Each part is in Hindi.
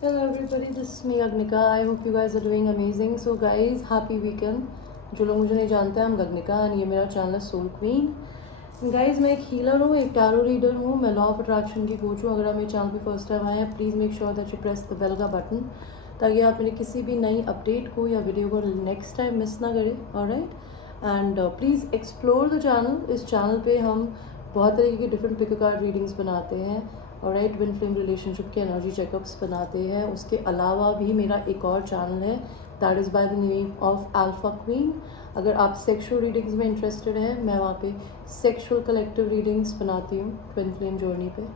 Hello everybody, this is me Agnika. I hope you guys are doing amazing. So guys, happy weekend. जो लोग मुझे नहीं जानते हैं, I'm Agnika and ये मेरा चैनल है सोल क्वीन. गाइज मैं एक हीलर हूँ, एक टैरो रीडर हूँ, मैं लॉ ऑफ अट्रैक्शन की कोच हूँ. अगर आप मेरे चैनल पे फर्स्ट टाइम आए हैं, please make sure that you press the bell का बटन ताकि आप मेरी किसी भी नई अपडेट को या वीडियो को नेक्स्ट टाइम मिस ना करें. Alright, and please explore the channel. इस चैनल पे हम बहुत तरीके के डिफरेंट पिक कार्ड रीडिंग्स बनाते हैं. ऑलराइट, ट्विन फ्लेम रिलेशनशिप के एनर्जी चेकअप्स बनाते हैं. उसके अलावा भी मेरा एक और चैनल है, that is by the name of alpha queen. अगर आप सेक्शुअल रीडिंग्स में इंटरेस्टेड हैं, मैं वहाँ पे सेक्शुअल कलेक्टिव रीडिंग्स बनाती हूँ ट्विन फ्लेम जर्नी पे.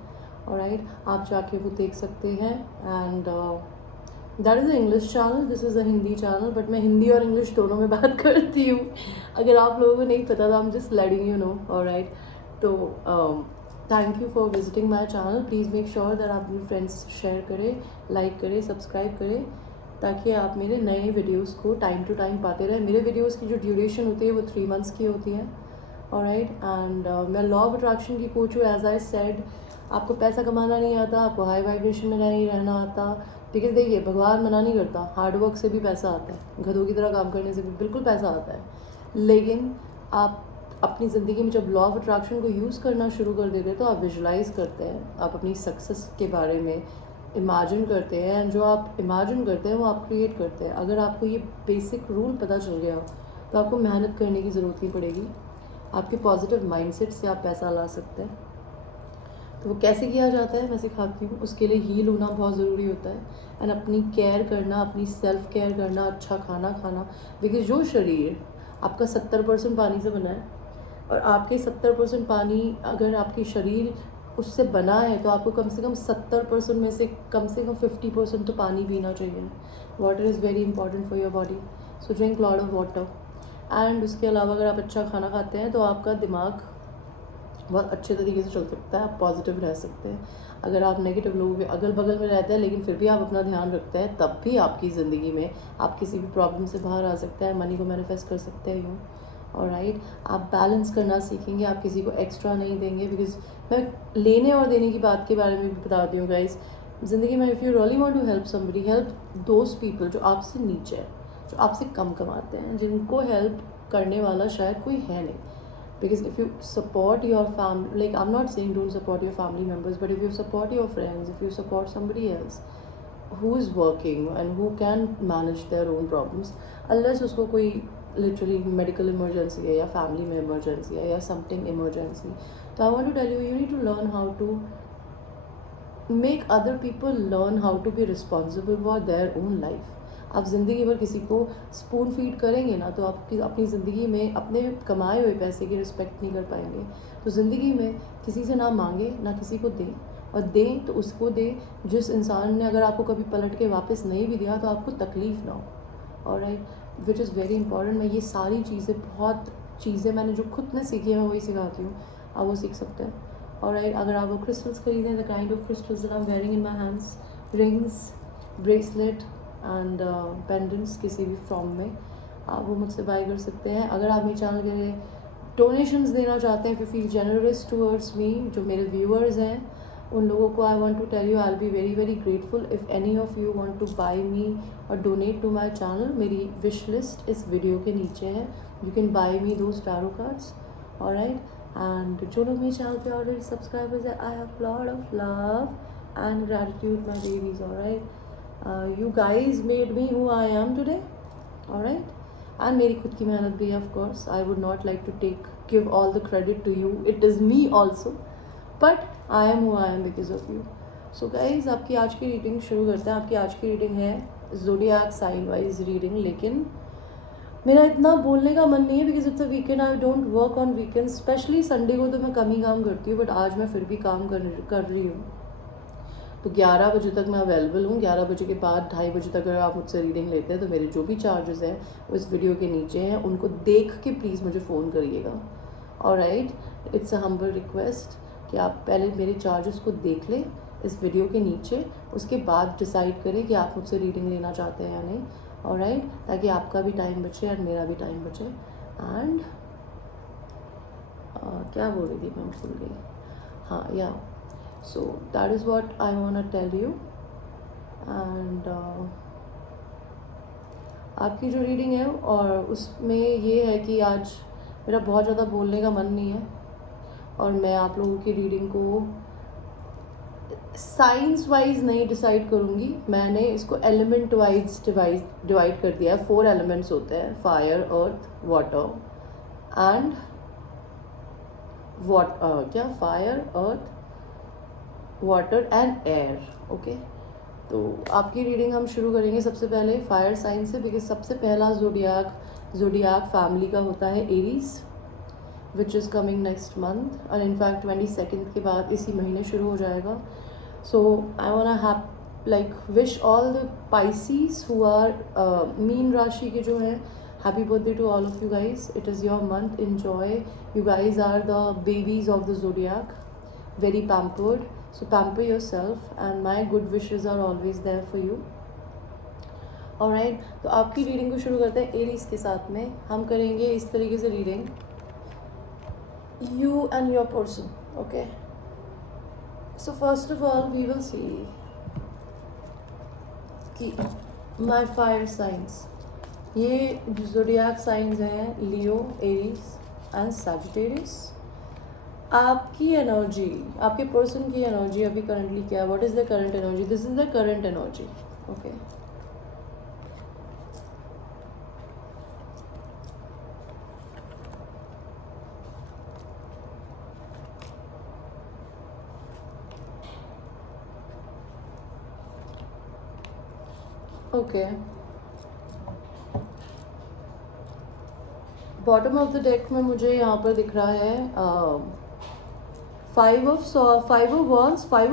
ऑलराइट, आप जाके वो देख सकते हैं. And that is a English channel, this is a Hindi channel, but मैं हिंदी और इंग्लिश दोनों में बात करती हूँ. अगर आप लोगों को नहीं पता तो I am just letting you know. Alright, तो thank you for visiting my channel. Please make sure that आप अपने फ्रेंड्स शेयर करें, लाइक करें, सब्सक्राइब करें ताकि आप मेरे नए वीडियोस को टाइम टू टाइम पाते रहें. मेरे वीडियोस की जो ड्यूरेशन होती है वो 3 मंथ्स की होती है. ऑलराइट, एंड मैं लॉ ऑफ अट्रैक्शन की कोच हूँ. एज आई सेड, आपको पैसा कमाना नहीं आता, आपको हाई वाइब्रेशन में नहीं रहना आता. बिकॉज देखिए, भगवान मना नहीं करता, हार्डवर्क से भी पैसा आता है, गधों की तरह काम करने से भी बिल्कुल पैसा आता है. लेकिन आप अपनी ज़िंदगी में जब लॉ ऑफ अट्रैक्शन को यूज़ करना शुरू कर देते हैं तो आप विजुलाइज करते हैं, आप अपनी सक्सेस के बारे में इमेजिन करते हैं. एंड जो आप इमेजिन करते हैं वो आप क्रिएट करते हैं. अगर आपको ये बेसिक रूल पता चल गया तो आपको मेहनत करने की ज़रूरत नहीं पड़ेगी. आपके पॉजिटिव माइंडसेट से आप पैसा ला सकते हैं. तो वो कैसे किया जाता है मैं सिखाती हूँ. उसके लिए हील होना बहुत ज़रूरी होता है. एंड अपनी केयर करना, अपनी सेल्फ केयर करना, अच्छा खाना खाना. बिकॉज जो शरीर आपका 70% पानी से बना है और आपके 70% पानी, अगर आपके शरीर उससे बना है तो आपको कम से कम 70% में से कम 50% तो पानी पीना चाहिए. Water is very important for your body, so drink lot of water. And उसके अलावा अगर आप अच्छा खाना खाते हैं तो आपका दिमाग बहुत अच्छे तरीके से चल सकता है, आप पॉजिटिव रह सकते हैं. अगर आप नेगेटिव लोगों के अगल बगल में रहते हैं लेकिन फिर भी आप अपना ध्यान रखते हैं, तब भी आपकी ज़िंदगी में आप किसी भी प्रॉब्लम से बाहर आ सकते हैं, मनी को मैनिफेस्ट कर सकते हैं. यूँ ऑलराइट, आप बैलेंस करना सीखेंगे, आप किसी को एक्स्ट्रा नहीं देंगे. बिकॉज मैं लेने और देने की बात के बारे में भी बताती हूँ गाइज. ज़िंदगी में if you really want to help somebody, help those people जो आपसे नीचे हैं, जो आपसे कम कमाते हैं, जिनको हेल्प करने वाला शायद कोई है नहीं. Because if you support your family, like I'm not saying don't support your family members, but if you support your friends, if you support somebody else who is working and who can manage their own problems, unless उसको कोई literally medical emergency है या family में emergency है या something emergency, तो I want to tell you, you need to learn how to make other people learn how to be responsible for their own life. आप ज़िंदगी भर किसी को स्पून फीड करेंगे ना तो आप अपनी ज़िंदगी में अपने कमाए हुए पैसे की रिस्पेक्ट नहीं कर पाएंगे. तो ज़िंदगी में किसी से ना मांगे, ना किसी को दें, और दें तो उसको दें जिस इंसान ने अगर आपको कभी पलट के वापस नहीं भी दिया तो आपको तकलीफ़ ना हो. Alright, which is very important. मैं ये सारी चीज़ें, बहुत चीज़ें मैंने जो खुद ने सीखी है मैं वही सिखाती हूँ, आप वो सीख सकते हैं. ऑलराइट, अगर आप वो क्रिस्टल्स खरीदें, the kind of crystals that I am wearing in my hands, rings, bracelet and pendants, किसी भी फॉर्म में आप वो मुझसे बाय कर सकते हैं. अगर आप मेरे चैनल के लिए डोनेशंस देना चाहते हैं, if you feel generous towards me, जो मेरे व्यूअर्स हैं उन लोगों को I want to tell you, I will be very very grateful if any of you want to buy me और डोनेट टू माई चैनल. मेरी विश लिस्ट इस वीडियो के नीचे है, you can buy me those tarot cards. Alright, and जो लोग मेरे चैनल पे ऑलरेडी सब्सक्राइबर्स है, I have lot of love and gratitude, my babies. All right, you guys made me who I am today. All right, and मेरी खुद की मेहनत भी है. of course I would not like to give all the credit to you, it is me also, but I am who I am because of you. So guys, आपकी आज की रीडिंग शुरू करते हैं. आपकी आज की रीडिंग है ज़ोडिएक साइन वाइज रीडिंग. लेकिन मेरा इतना बोलने का मन नहीं है because it's a weekend. I don't work on weekend, specially Sunday को तो मैं कम ही काम करती हूँ, बट आज मैं फिर भी काम कर रही हूँ. तो 11 बजे तक मैं अवेलेबल हूँ. 11 बजे के बाद 2:30 बजे तक अगर आप मुझसे रीडिंग लेते हैं तो मेरे जो भी चार्जेस हैं वो इस वीडियो के नीचे हैं, उनको देख के प्लीज़ मुझे फ़ोन करिएगा. Alright, it's a humble request कि आप पहले मेरे चार्जेस को देख लें इस वीडियो के नीचे, उसके बाद डिसाइड करें कि आप मुझसे रीडिंग लेना चाहते हैं या नहीं. ऑलराइट, ताकि आपका भी टाइम बचे और मेरा भी टाइम बचे. एंड क्या बोल रही थी मैं भूल गई. हाँ, या so that is what I want to tell you. And आपकी जो रीडिंग है और उसमें ये है कि आज मेरा बहुत ज़्यादा बोलने का मन नहीं है और मैं आप लोगों की रीडिंग को साइंस वाइज नहीं डिसाइड करूँगी, मैंने इसको एलिमेंट वाइज डिवाइड कर दिया है। 4 एलिमेंट्स होते हैं, fire, earth, water and fire, earth, water and air. Okay, तो आपकी रीडिंग हम शुरू करेंगे सबसे पहले फायर साइन से, बिकॉज सबसे पहला जोडियाक फैमिली का होता है Aries, which is coming next month और इनफैक्ट 22 के बाद इसी महीने शुरू हो जाएगा। So I want have like wish all the Pisces who are मीन राशि के जो हैं, happy birthday to all of you guys, it is your month, enjoy, you guys are the babies of the zodiac, very pampered, so pamper yourself and my good wishes are always there for you. Alright, तो आपकी रीडिंग को शुरू करते हैं एरीज के साथ में। हम करेंगे इस तरीके से reading, you and your person. Okay, so first of all we will see कि my fire signs, ये zodiac signs हैं लियो, एरीज एंड सैजिटेरियस। आपकी एनर्जी, आपके पर्सन की एनर्जी अभी करंटली क्या है? What is the current energy? This is the current energy. Okay, okay, bottom of the deck में मुझे यहाँ पर दिख रहा है फाइव ऑफ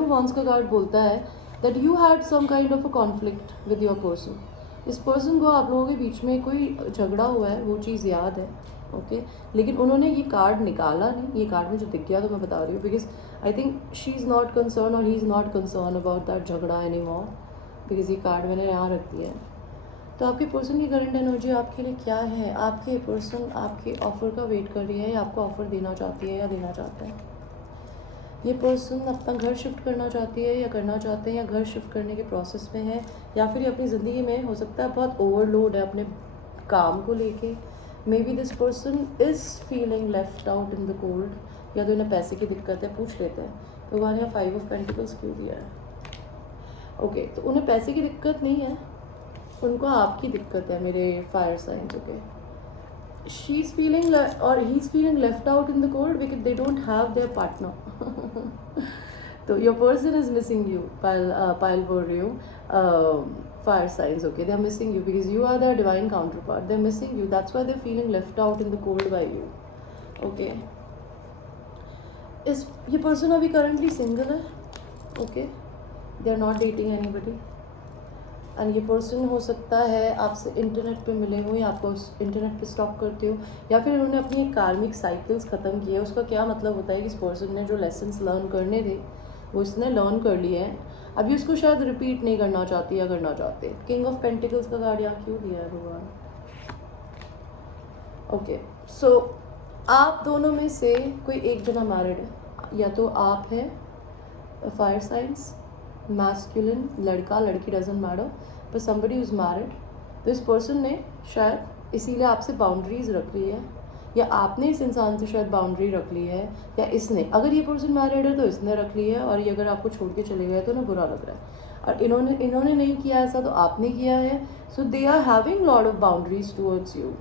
wands का कार्ड बोलता है that you had some kind of a conflict with your person. इस पर्सन को आप लोगों के बीच में कोई झगड़ा हुआ है, वो चीज़ याद है। ओके, लेकिन उन्होंने ये कार्ड निकाला नहीं, ये कार्ड मुझे दिख गया तो मैं बता रही हूँ, because I think she is not concern और he is not concern about that झगड़ा एनी मोर, बिकॉज ये कार्ड मैंने यहाँ रख दिया है। तो आपके पर्सन की करंट एनर्जी आपके लिए क्या है? आपके पर्सन आपके ऑफ़र का वेट कर रही है या आपको ऑफ़र देना चाहती है या देना चाहता है? ये पर्सन अपना घर शिफ्ट करना चाहती है या करना चाहते हैं, या घर शिफ्ट करने के प्रोसेस में है, या फिर अपनी ज़िंदगी में हो सकता है बहुत ओवरलोड है अपने काम को लेके। May be this person is feeling left out in the cold, या तो इन्हें पैसे की दिक्कत है, पूछ लेते हैं। तो वहाँ यहाँ 5 ऑफ पेंटिकल्स क्यों दिया है? ओके, तो उन्हें पैसे की दिक्कत नहीं है, उनको आपकी दिक्कत है मेरे fire science. Okay, she's feeling or he's feeling left out in the cold because they don't have their partner. So your person is missing you, pile बोल रही हूँ, fire signs. Okay, they are missing you because you are their divine counterpart. They're missing you, that's why they're feeling left out in the cold by you. Okay, ये person अभी currently single है. Okay, they are not dating anybody. And ये पर्सन हो सकता है आपसे इंटरनेट पे मिले हो या आपको इंटरनेट पे स्टॉक करते हो, या फिर उन्होंने अपनी कार्मिक साइकिल्स ख़त्म किए। उसका क्या मतलब होता है कि इस पर्सन ने जो लेसन्स लर्न करने थे वो इसने लर्न कर लिए हैं, अभी उसको शायद रिपीट नहीं करना चाहती या करना चाहते। किंग ऑफ पेंटिकल्स का कार्ड यहाँ क्यों दिया है भगवान? ओके, सो आप दोनों में से कोई एक जना मैरिड है, या तो आप है फायर साइंस मैस्कुलिन, लड़का लड़की डजंट मैटर, पर समबडी इज़ मैरिड। तो इस पर्सन ने शायद इसीलिए आपसे बाउंड्रीज रख ली है, या आपने इस इंसान से शायद बाउंड्री रख ली है, या इसने, अगर ये पर्सन मैरिड है तो इसने रख ली है, और ये अगर आपको छोड़ के चले गए तो उन्हें बुरा लग रहा है, और इन्होंने नहीं किया ऐसा तो आपने किया है। So they are having lot of boundaries towards you.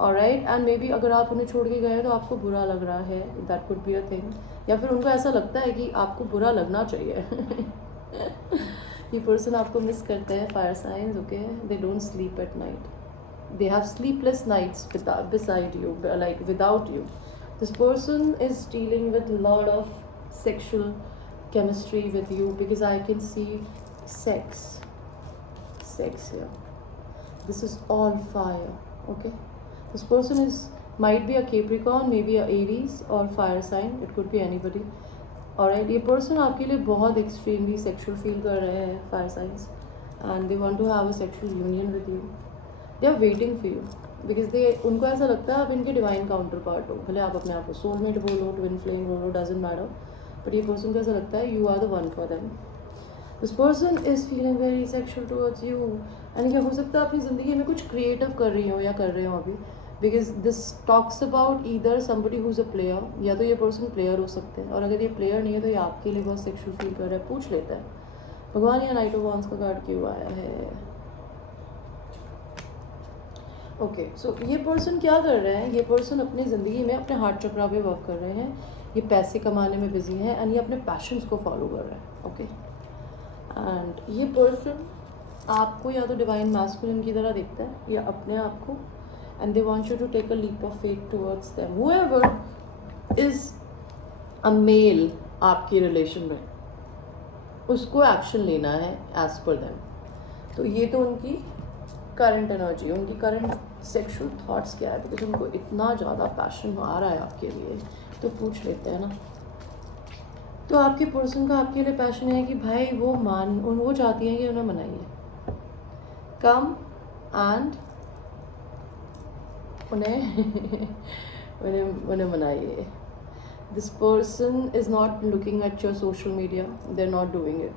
Alright, and maybe अगर आप उन्हें छोड़ के गए तो आपको बुरा लग रहा है, that could be a thing, या फिर उनको ऐसा लगता है कि आपको बुरा लगना चाहिए। ये पर्सन आपको मिस करते हैं fire science. Okay, they don't sleep at night, they have sleepless nights beside you, like without you. This person is dealing with a lot of sexual chemistry with you, because I can see sex here. This is all fire. Okay, this person might be a Capricorn, maybe a Aries or fire sign, it could be anybody. Alright, ये person आपके लिए बहुत extremely sexual feel कर रहे हैं fire signs, and they want to have a sexual union with you. They are waiting for you because उनको ऐसा लगता है आप इनके डिवाइन काउंटर पार्ट हो, भले आप अपने आप को सोलमेट बोलो, ट्विन फ्लेम बोलो, डजेंट मैटर, बट ये पर्सन को ऐसा लगता है you are the one for them. This person is feeling very sexual towards you. And क्या हो सकता है अपनी ज़िंदगी में कुछ क्रिएटिव कर रही हो या कर रहे हो अभी, because this talks about either somebody who's a player, या तो ये पर्सन प्लेयर हो सकते हैं, और अगर ये प्लेयर नहीं है तो ये आपके लिए बहुत सेक्शुअल फील कर रहा है। पूछ लेता है भगवान या नाइट ऑफ वांड्स का कार्ड क्यों आया है। ओके सो ये पर्सन क्या कर रहे हैं, ये पर्सन अपनी ज़िंदगी में अपने हार्ट चक्रा पे वर्क कर रहे हैं, ये पैसे कमाने में बिजी हैं एंड ये अपने पैशंस को फॉलो कर रहे हैं। ओके एंड ये पर्सन आपको या तो डिवाइन मैस्कुलिन की तरह देखता है या अपने आप को, and they want you to take a leap of faith towards them. Whoever is a male आपकी रिलेशन में, उसको एक्शन लेना है एज पर देम। तो ये तो उनकी करंट एनर्जी, उनकी करंट सेक्शुअल थॉट्स क्या है, बिकॉज उनको इतना ज़्यादा पैशन आ रहा है आपके लिए। तो पूछ लेते हैं ना, तो आपके पर्सन का आपके लिए पैशन है कि भाई वो चाहती हैं कि उन्हें मनाइए, कम एंड उन्हें मनाइए। This person is not looking at your social media, they are not doing it,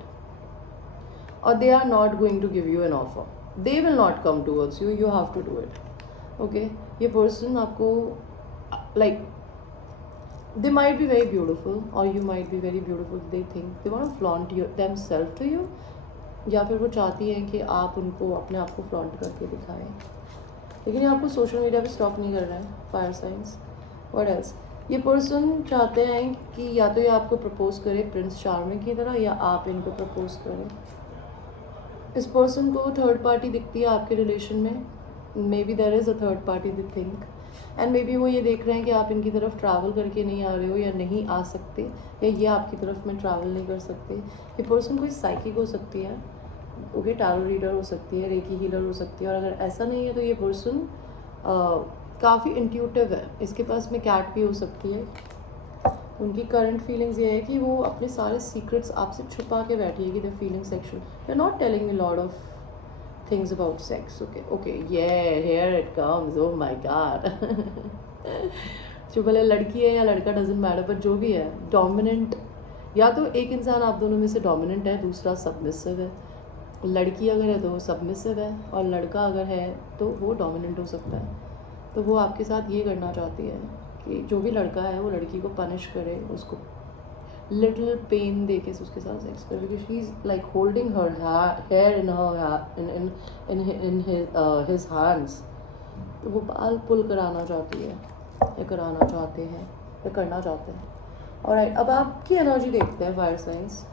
or they are not going to give you an offer, they will not come towards you, you have to do it. Okay, ये person आपको like they might be very beautiful or you might be very beautiful, they think they want to flaunt themselves to you, या फिर वो चाहती हैं कि आप उनको अपने आप को फ्लॉन्ट करके दिखाएं, लेकिन ये आपको सोशल मीडिया पे स्टॉप नहीं कर रहा है। फायर साइंस, व्हाट एल्स, ये पर्सन चाहते हैं कि या तो ये आपको प्रपोज करे प्रिंस चार्मिंग की तरह, या आप इनको प्रपोज करें। इस पर्सन को थर्ड पार्टी दिखती है आपके रिलेशन में, maybe there is a third party they think, and maybe वो ये देख रहे हैं कि आप इनकी तरफ ट्रैवल करके नहीं आ रहे हो या नहीं आ सकते, या ये आपकी तरफ में ट्रैवल नहीं कर सकते। ये पर्सन कोई साइकिक हो सकती है, ओके, टैरो रीडर हो सकती है, रेकी हीलर हो सकती है, और अगर ऐसा नहीं है तो ये पर्सन काफ़ी इंट्यूटिव है, इसके पास में कैट भी हो सकती है। उनकी करंट फीलिंग्स ये है कि वो अपने सारे सीक्रेट्स आपसे छुपा के बैठी है कि they feeling sexual, they are not telling me lot of things about sex. Okay yeah here it comes, oh my god. जो भले लड़की है या लड़का डजंट मैटर, बट जो भी है डोमिनेंट, या तो एक इंसान आप दोनों में से डोमिनेंट है, दूसरा सबमिसिव है। लड़की अगर है तो वो सबमिसिव है, और लड़का अगर है तो वो डोमिनेंट हो सकता है। तो वो आपके साथ ये करना चाहती है कि जो भी लड़का है वो लड़की को पनिश करे, उसको लिटिल पेन दे के उसके साथ सेक्स करे, because she is like holding her here in his hands. तो वो बाल पुल कराना चाहती है या कराना चाहते हैं या करना चाहते हैं। और अब आपकी एनर्जी देखते हैं फायर साइंस,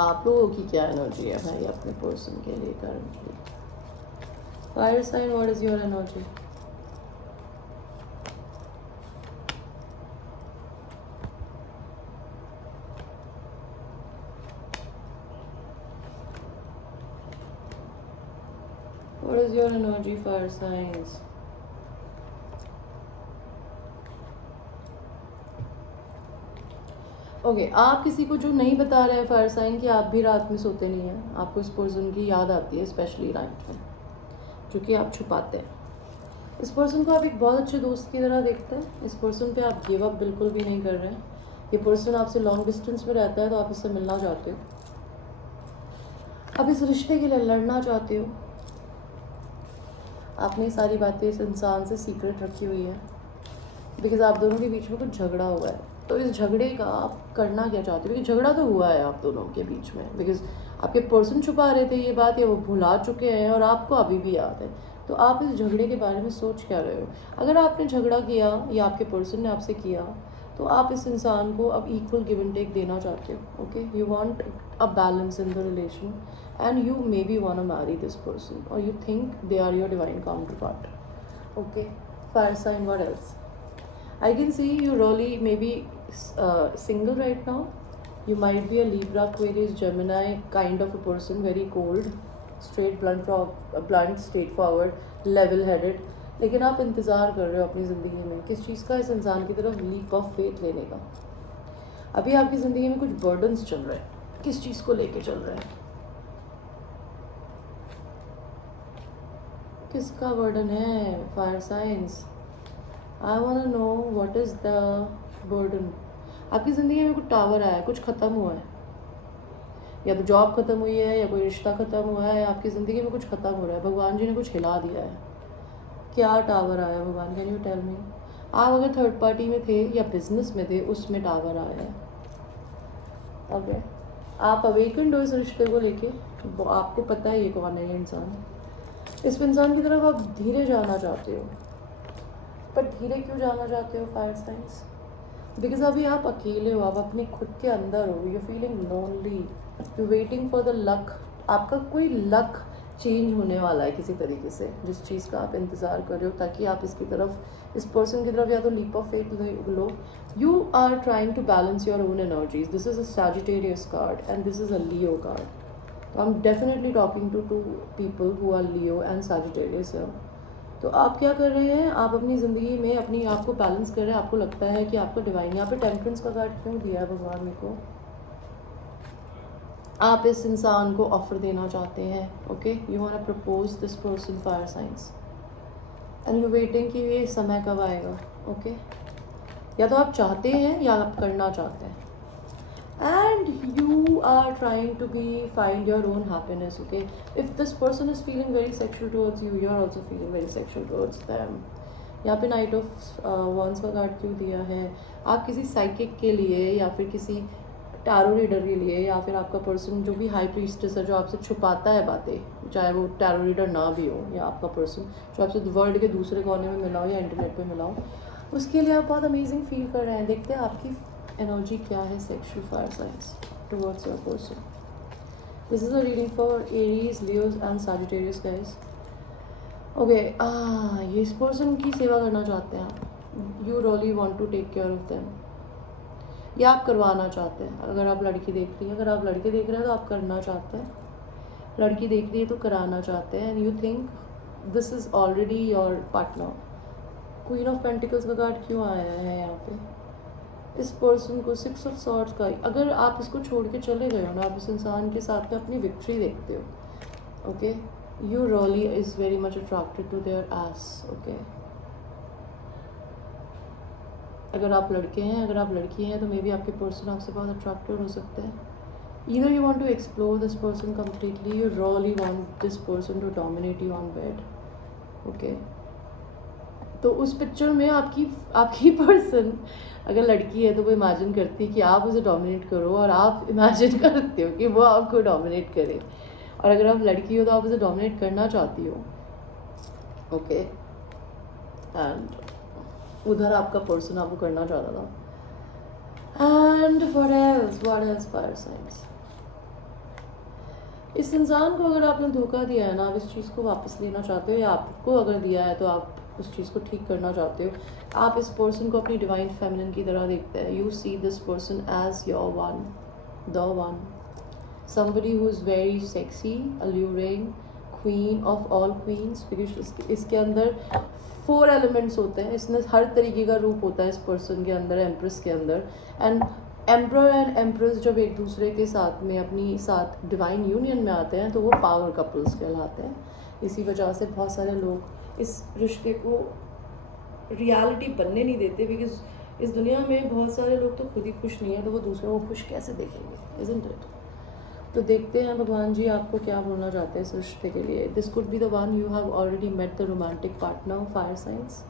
आप लोगों की क्या एनर्जी है भाई अपने पर्सन के लिए currently. Fire sign, what is your energy? What is your energy, fire signs? Okay, आप किसी को जो नहीं बता रहे हैं फायर साइन कि आप भी रात में सोते नहीं हैं, आपको इस पर्सन की याद आती है स्पेशली नाइट में, जो कि आप छुपाते हैं। इस पर्सन को आप एक बहुत अच्छे दोस्त की तरह देखते हैं, इस पर्सन पे आप गिव अप बिल्कुल भी नहीं कर रहे हैं। ये पर्सन आपसे लॉन्ग डिस्टेंस में रहता है तो आप इससे मिलना चाहते हो, आप इस रिश्ते के लिए लड़ना चाहते हो। आपने सारी बातें इस इंसान से सीक्रेट रखी हुई है, बिकॉज आप दोनों के बीच में कुछ झगड़ा हुआ है। तो इस झगड़े का आप करना क्या चाहते हो, क्योंकि झगड़ा तो हुआ है आप दोनों के बीच में, बिकॉज आपके पर्सन छुपा रहे थे ये बात, या वो भुला चुके हैं और आपको अभी भी याद है। तो आप इस झगड़े के बारे में सोच क्या रहे हो? अगर आपने झगड़ा किया या आपके पर्सन ने आपसे किया, तो आप इस इंसान को अब इक्वल गिव एंड टेक देना चाहते हो। Okay, you want a balance in the relation, and you maybe want to marry this person, or you think they are your divine counterpart. Okay, fire sign, what else? I can see you really maybe single right now. You might be a Libra, Aquarius, Gemini kind of a person, very cold, straight, blunt, straightforward, level-headed. लेकिन आप इंतज़ार कर रहे हो अपनी ज़िंदगी में किस चीज़ का, इस इंसान की तरफ लीप ऑफ फेथ लेने का। अभी आपकी ज़िंदगी में कुछ बर्डन्स चल रहे हैं, किस चीज़ को लेके चल रहे हैं? किसका बर्डन है fire signs? I want to know what is the burden. आपकी ज़िंदगी में कुछ टावर आया है, कुछ ख़त्म हुआ है, या तो जॉब ख़त्म हुई है, या कोई रिश्ता ख़त्म हुआ है, या आपकी ज़िंदगी में कुछ ख़त्म हो रहा है, भगवान जी ने कुछ हिला दिया है। क्या टावर आया भगवान, कैन यू टेल मी? आप अगर थर्ड पार्टी में थे या बिजनेस में थे, उसमें टावर आया है। ओके, आप अवेकेंड हो इस रिश्ते को लेके, वो आपको पता है ये कौन है ये इंसान। इस इंसान की तरफ आप धीरे जाना चाहते हो, पर धीरे क्यों जाना चाहते हो फायर साइंस? बिकॉज अभी आप अकेले हो, आप अपने खुद के अंदर हो, you feeling lonely, you waiting for the luck. आपका कोई लक चेंज होने वाला है किसी तरीके से, जिस चीज़ का आप इंतज़ार कर रहे हो, ताकि आप इसकी तरफ, इस पर्सन की तरफ या तो लीप ऑफ फेथ लो। You are trying to balance your own energies. This is a Sagittarius card and this is a Leo card. तो I am definitely talking to people who are Leo and Sagittarius. तो आप क्या कर रहे हैं, आप अपनी ज़िंदगी में अपनी आप को बैलेंस कर रहे हैं। आपको लगता है कि आपको डिवाइन, यहाँ पे टेम्परेंस का कार्ड क्यों दिया है भगवान मेरे को? आप इस इंसान को ऑफर देना चाहते हैं। Okay, you want to propose this person fire signs and you waiting कि ये समय कब आएगा। ओके, या तो आप चाहते हैं या आप करना चाहते हैं, and you are trying to find your own happiness. Okay, if this person is feeling very sexual towards you, you are also feeling very sexual towards them. यहाँ पे नाइट ऑफ वॉन्स का कार्ड क्यों दिया है? आप किसी साइकिक के लिए, या फिर किसी टैरो रीडर के लिए, या फिर आपका पर्सन जो भी हाई प्रीस्टेस है, जो आपसे छुपाता है बातें, चाहे वो टैरो रीडर ना भी हो, या आपका पर्सन जो आपसे वर्ल्ड के दूसरे कोने में मिला हो या इंटरनेट पे मिला हो, उसके लिए आप बहुत अमेजिंग फील कर रहे हैं। देखते हैं आपकी एनर्जी क्या है sexual fire signs towards your person. This is a reading for Aries, Leos and Sagittarius guys. Okay, ये इस पर्सन की सेवा करना चाहते हैं आप। You really want to take care of them, या आप करवाना चाहते हैं। अगर आप लड़की देख रही हैं, अगर आप लड़के देख रहे हैं तो आप करना चाहते हैं, लड़की देख रही है तो कराना चाहते हैं। And you think this is already your partner. Queen of pentacles का कार्ड क्यों आया है यहाँ पे? इस पर्सन को 6 ऑफ सॉर्ड्स का, अगर आप इसको छोड़ के चले गए हो ना, आप इस इंसान के साथ में अपनी विक्ट्री देखते हो। Okay, you really is very much attracted to their ass. Okay, अगर आप लड़के हैं, अगर आप लड़की हैं, तो मे बी आपके पर्सन आपसे बहुत अट्रैक्टेड हो सकते हैं। Either you want to explore this person completely, you really want this person to dominate you on bed. Okay, तो उस पिक्चर में आपकी पर्सन अगर लड़की है तो वो इमेजिन करती है कि आप उसे डोमिनेट करो, और आप इमेजिन करते हो कि वो आपको डोमिनेट करे। और अगर आप लड़की हो तो आप उसे डोमिनेट करना चाहती हो। ओके, एंड उधर आपका पर्सन आपको करना चाहता था। And what else fire science. इस इंसान को अगर आपने धोखा दिया है ना, आप इस चीज़ को वापस लेना चाहते हो, या आपको अगर दिया है तो आप उस चीज़ को ठीक करना चाहते हो। आप इस पर्सन को अपनी डिवाइन फेमिनिन की तरह देखते हैं। You see this person as your one, the one, somebody who is very sexy, alluring, queen of all queens. Because इसके अंदर 4 एलिमेंट्स होते हैं, इसमें हर तरीके का रूप होता है इस पर्सन के अंदर, एम्प्रेस के अंदर। एंड एम्प्रर एंड एम्प्रेस जब एक दूसरे के साथ में अपनी साथ डिवाइन यूनियन में आते हैं तो वो पावर कपल्स कहलाते हैं। इसी वजह से बहुत सारे लोग इस रिश्ते को रियलिटी बनने नहीं देते, बिकॉज इस दुनिया में बहुत सारे लोग तो खुद ही खुश नहीं है, तो वो दूसरों को खुश कैसे देखेंगे, इज़न्ट इट? तो देखते हैं भगवान जी आपको क्या बोलना चाहते हैं इस रिश्ते के लिए। This could be the one you have already met the romantic partner, fire signs.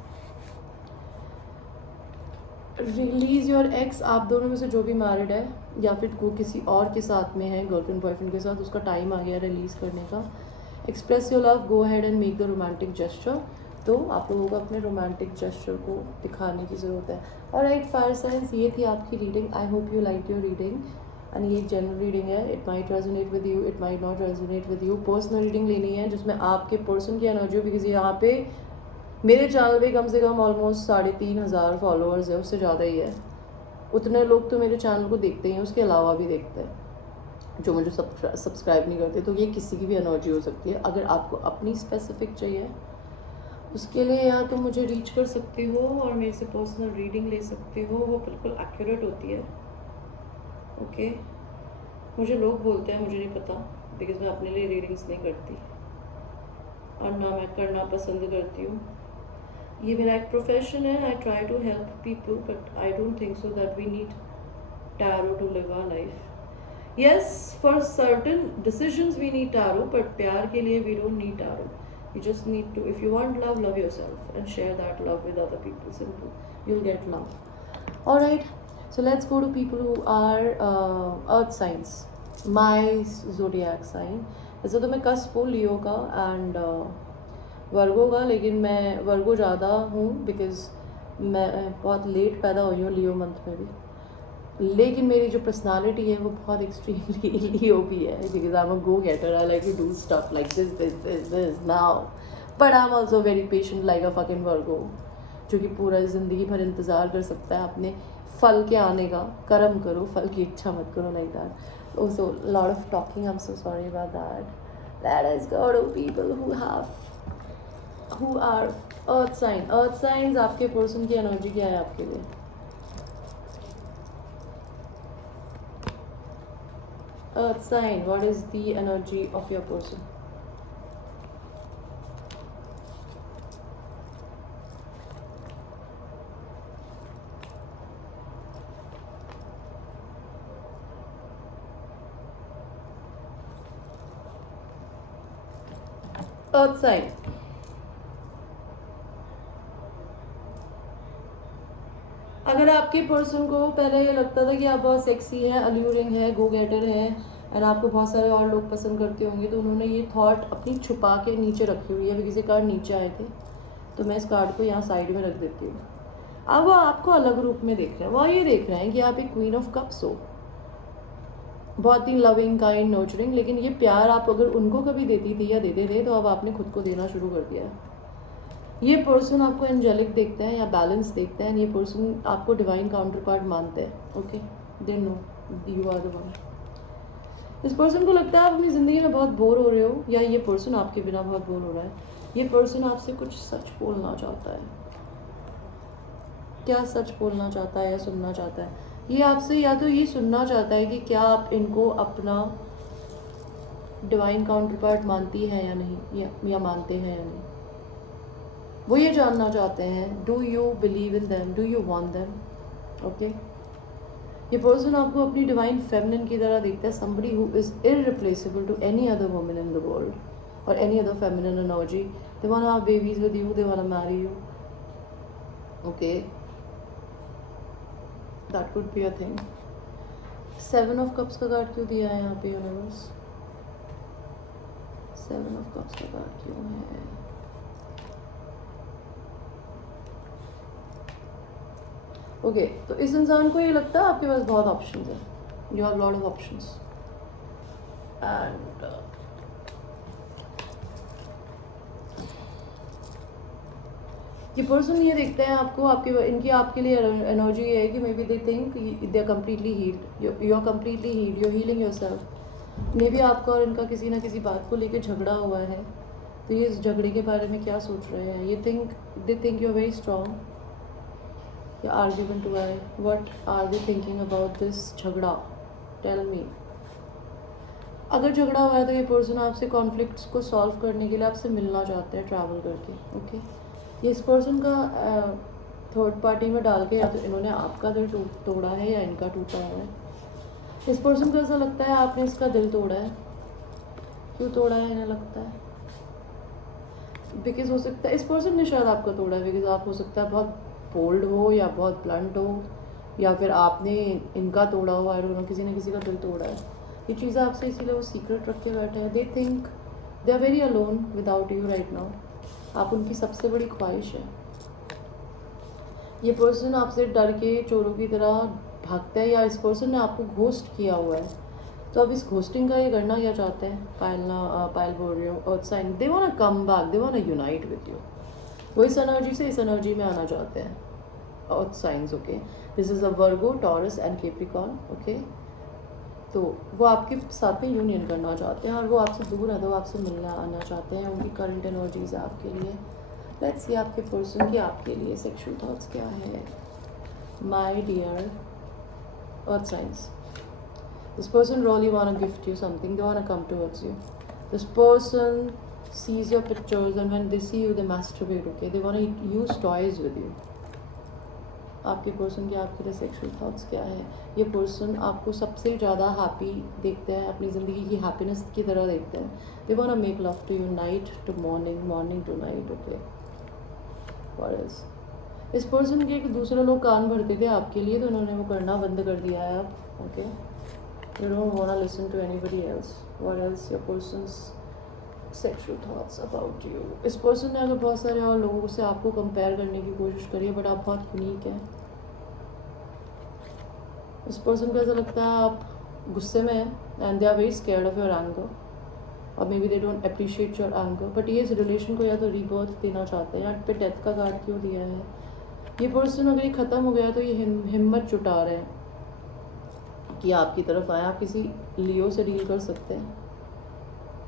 Release your ex. आप दोनों में से जो भी मैरिड है या फिर वो किसी और के साथ में है, गर्लफ्रेंड बॉयफ्रेंड के साथ, उसका टाइम आ गया रिलीज़ करने का। Express your love, go ahead and make the romantic gesture. तो आप लोगों को अपने रोमांटिक जेस्चर को दिखाने की ज़रूरत है। ऑलराइट फायर साइंस, ये थी आपकी reading. I hope you like your reading. And ये जनरल रीडिंग है, it might resonate with you, it might not resonate with you. Personal reading लेनी है जिसमें आपके पर्सन की एनर्जी हो, बिकॉज यहाँ पे मेरे चैनल पे कम से कम ऑलमोस्ट 3,500 फॉलोअर्स है, उससे ज़्यादा ही है। उतने लोग तो मेरे चैनल को देखते हैं, उसके अलावा भी देखते हैं जो मुझे सब्सक्राइब नहीं करते। तो ये किसी की भी एनर्जी हो सकती है। अगर आपको अपनी स्पेसिफिक चाहिए उसके लिए या तो मुझे रीच कर सकते हो और मेरे से पर्सनल रीडिंग ले सकते हो, वो बिल्कुल एक्यूरेट होती है। ओके, मुझे लोग बोलते हैं, मुझे नहीं पता, बिकॉज मैं अपने लिए रीडिंग्स नहीं करती और ना मैं करना पसंद करती हूँ। ये मेरा एक प्रोफेशन है। I try to help people, but I don't think so that we need tarot to live our life. Yes, for certain decisions we need tarot, but प्यार के लिए we don't need tarot. You just need to, if you want love, love yourself and share that love with other people. Simple. You'll get love. All right. So let's go to people who are earth signs. My zodiac sign. वैसे तो मैं कस्प हूँ लियो का एंड वर्गो का, लेकिन मैं वर्गो ज़्यादा हूँ बिकॉज मैं बहुत लेट पैदा हुई हूँ लियो मंथ में भी. लेकिन मेरी जो पर्सनालिटी है वो बहुत एक्सट्रीमली लियो भी है because I am a go getter. I like to do stuff like this now, but I am also very patient like a fucking Virgo, जो कि पूरा ज़िंदगी भर इंतज़ार कर सकता है अपने फल के आने का. कर्म करो, फल की इच्छा मत करो, like that. Also lot of talking, I am so sorry about that. That is god of people who are earth sign. Earth signs, आपके पर्सन की एनर्जी क्या है आपके लिए? Earth sign, what is the energy of your person? Earth sign. अगर आपके पर्सन को पहले ये लगता था कि आप बहुत सेक्सी है, अल्यूरिंग है, गो गेटर है एंड आपको बहुत सारे और लोग पसंद करते होंगे, तो उन्होंने ये थॉट अपनी छुपा के नीचे रखी हुई है. किसी कार्ड नीचे आए थे तो मैं इस कार्ड को यहाँ साइड में रख देती हूँ. अब वो आपको अलग रूप में देख रहे हैं. वो ये देख रहे हैं कि आप एक क्वीन ऑफ कप्स हो, बहुत ही लविंग, काइंड, नर्चरिंग. लेकिन ये प्यार आप अगर उनको कभी देती थी या देते थे तो अब आपने खुद को देना शुरू कर दिया है. ये पर्सन आपको एंजेलिक देखते हैं या बैलेंस देखते हैं. ये पर्सन आपको डिवाइन काउंटर पार्ट मानते हैं. Okay, they know you are the one. इस पर्सन को लगता है आप अपनी ज़िंदगी में बहुत बोर हो रहे हो, या ये पर्सन आपके बिना बहुत बोर हो रहा है. ये पर्सन आपसे कुछ सच बोलना चाहता है. क्या सच बोलना चाहता है या सुनना चाहता है? ये आपसे या तो ये सुनना चाहता है कि क्या आप इनको अपना डिवाइन काउंटर पार्ट मानती हैं या नहीं, या मानते हैं या नहीं. वो ये जानना चाहते हैं, do you believe in them, do you want them. Okay, ये पर्सन आपको अपनी डिवाइन फेमिनिन की तरह देखता है, somebody who is irreplaceable to any other woman in the world or any other feminine energy. They want to have babies with you, they want to marry you. Okay, that could be a thing. 7 of Cups का कार्ड क्यों दिया है यहाँ पे यूनिवर्स? 7 of Cups का कार्ड क्यों है? ओके, तो इस इंसान को ये लगता है आपके पास बहुत ऑप्शंस है. You have lot of options and ये पर्सन ये देखते हैं आपको, आपके इनकी आपके लिए एनर्जी ये है कि maybe they think they are completely healed. You are completely healed, you are healing yourself. Maybe आपका और इनका किसी ना किसी बात को लेकर झगड़ा हुआ है, तो ये इस झगड़े के बारे में क्या सोच रहे हैं? ये they think you are very strong. या आर्ग्यूमेंट हुआ है. What are they thinking about this झगड़ा? Tell me. अगर झगड़ा हुआ है तो ये पर्सन आपसे कॉन्फ्लिक्ट्स को सॉल्व करने के लिए आपसे मिलना चाहते हैं ट्रैवल करके. ओके, ये इस पर्सन का थर्ड पार्टी में डाल के या तो इन्होंने आपका दिल तोड़ा है या इनका टूटा हुआ है. इस पर्सन को ऐसा लगता है आपने इसका दिल तोड़ा है. क्यों तोड़ा है इन्हें लगता है? बिकॉज हो सकता है इस पर्सन ने शायद आपका तोड़ा है बिकॉज आप हो सकता है बहुत बोल्ड हो या बहुत ब्लंट हो, या फिर आपने इनका तोड़ा हो. आई डोंट नो, किसी ने किसी का दिल तोड़ा है. ये चीज़ें आपसे इसीलिए वो सीक्रेट रख के बैठे हैं. They think they are very alone without you right now. आप उनकी सबसे बड़ी ख्वाहिश है. ये पर्सन आपसे डर के चोरों की तरह भागता है, या इस पर्सन ने आपको घोस्ट किया हुआ है. तो अब इस घोस्टिंग का ये करना क्या चाहते हैं? पायल बोल रही हूँ, earth sign. They want to come back, they want to unite with you. वो इस एनर्जी से इस एनर्जी में आना चाहते हैं. Earth science. Okay, this is a Virgo, taurus and Capricorn. Okay, तो वो आपके साथ में यूनियन करना चाहते हैं और वो आपसे दूर है तो वो आपसे मिलना आना चाहते हैं. उनकी करंट एनर्जीज है आपके लिए. लेट्स सी आपके पर्सन की आपके लिए सेक्सुअल थॉट्स क्या है. My dear earth signs, this person really want to gift you something. They want to come towards you. This person sees your pictures and when they see you they masturbate. Okay, they want to use toys with you. आपके पर्सन के आपके लिए सेक्सुअल थॉट्स क्या है। ये पर्सन आपको सबसे ज़्यादा हैप्पी देखते हैं, अपनी ज़िंदगी की हैप्पीनेस की तरह देखते हैं। They want to make love to you night to morning, morning to night. Okay, what is इस पर्सन के दूसरे लोग कान भरते थे आपके लिए, तो उन्होंने वो करना बंद कर दिया है अब। Okay, you don't want to listen to anybody else. What else your person's sexual thoughts about you. इस पर्सन ने अगर बहुत सारे और लोगों से आपको कंपेयर करने की कोशिश करी है, बट आप बहुत यूनिक हैं। इस पर्सन को ऐसा लगता है आप गुस्से में हैं and they are very scared of your anger, और maybe they don't appreciate your anger. But ये इस रिलेशन को या तो रीबर्थ देना चाहते हैं। यहाँ पे डेथ का कार्ड क्यों दिया है? ये पर्सन अगर ये ख़त्म हो गया तो ये हिम्मत जुटा रहे हैं कि आपकी तरफ आए। आप किसी लियो से डील कर सकते हैं।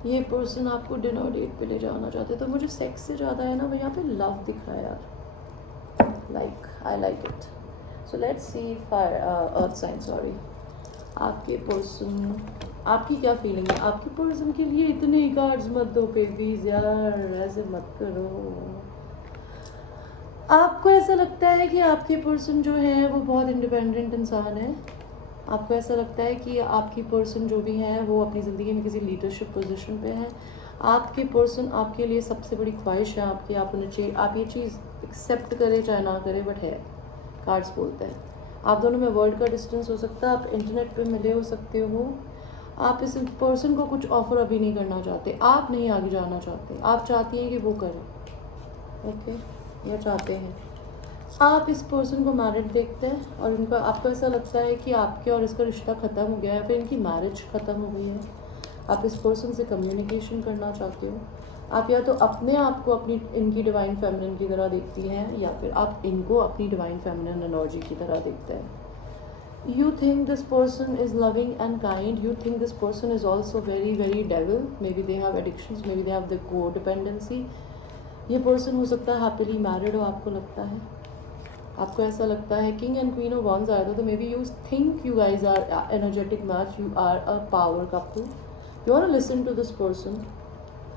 ये पर्सन आपको डिनर डेट पे ले जाना चाहते हैं। तो मुझे सेक्स से ज़्यादा है ना, यहाँ पे लव दिख रहा है यार। Like I like it. So let's see fire earth sign, sorry. आपके पर्सन, आपकी क्या फीलिंग है? आपके पर्सन के लिए इतने ही कार्ड्स मत दो प्लीज यार, ऐसे मत करो। आपको ऐसा लगता है कि आपके पर्सन जो है वो बहुत इंडिपेंडेंट इंसान है। आपको ऐसा लगता है कि आपकी पर्सन जो भी है वो अपनी ज़िंदगी में किसी लीडरशिप पोजीशन पे है। आपके पर्सन आपके लिए सबसे बड़ी ख्वाहिश है आपकी, आप ये चीज़ एक्सेप्ट करें चाहे ना करें, बट है। कार्ड्स बोलते हैं आप दोनों में वर्ड का डिस्टेंस हो सकता है, आप इंटरनेट पे मिले हो सकते हो। आप इस पर्सन को कुछ ऑफर अभी नहीं करना चाहते, आप नहीं आगे जाना चाहते, आप चाहती हैं कि वो करें। ओके, या चाहते हैं आप इस पर्सन को मैरिड देखते हैं, और इनका आपको ऐसा लगता है कि आपके और इसका रिश्ता ख़त्म हो गया है, फिर इनकी मैरिज ख़त्म हो गई है। आप इस पर्सन से कम्युनिकेशन करना चाहते हो। आप या तो अपने आप को अपनी इनकी डिवाइन फेमिनिन की तरह देखती हैं, या फिर आप इनको अपनी डिवाइन फेमिनिन एनर्जी की तरह देखते हैं। You think this person is loving and kind. You think this person is also very very devil. May be they have addictions, may be they have the को डिपेंडेंसी। ये पर्सन हो सकता है हैप्पीली मैरिड हो, आपको लगता है। आपको ऐसा लगता है king and queen of wands आया था, तो maybe you think you guys are energetic match, you are a power couple. You want to listen to this person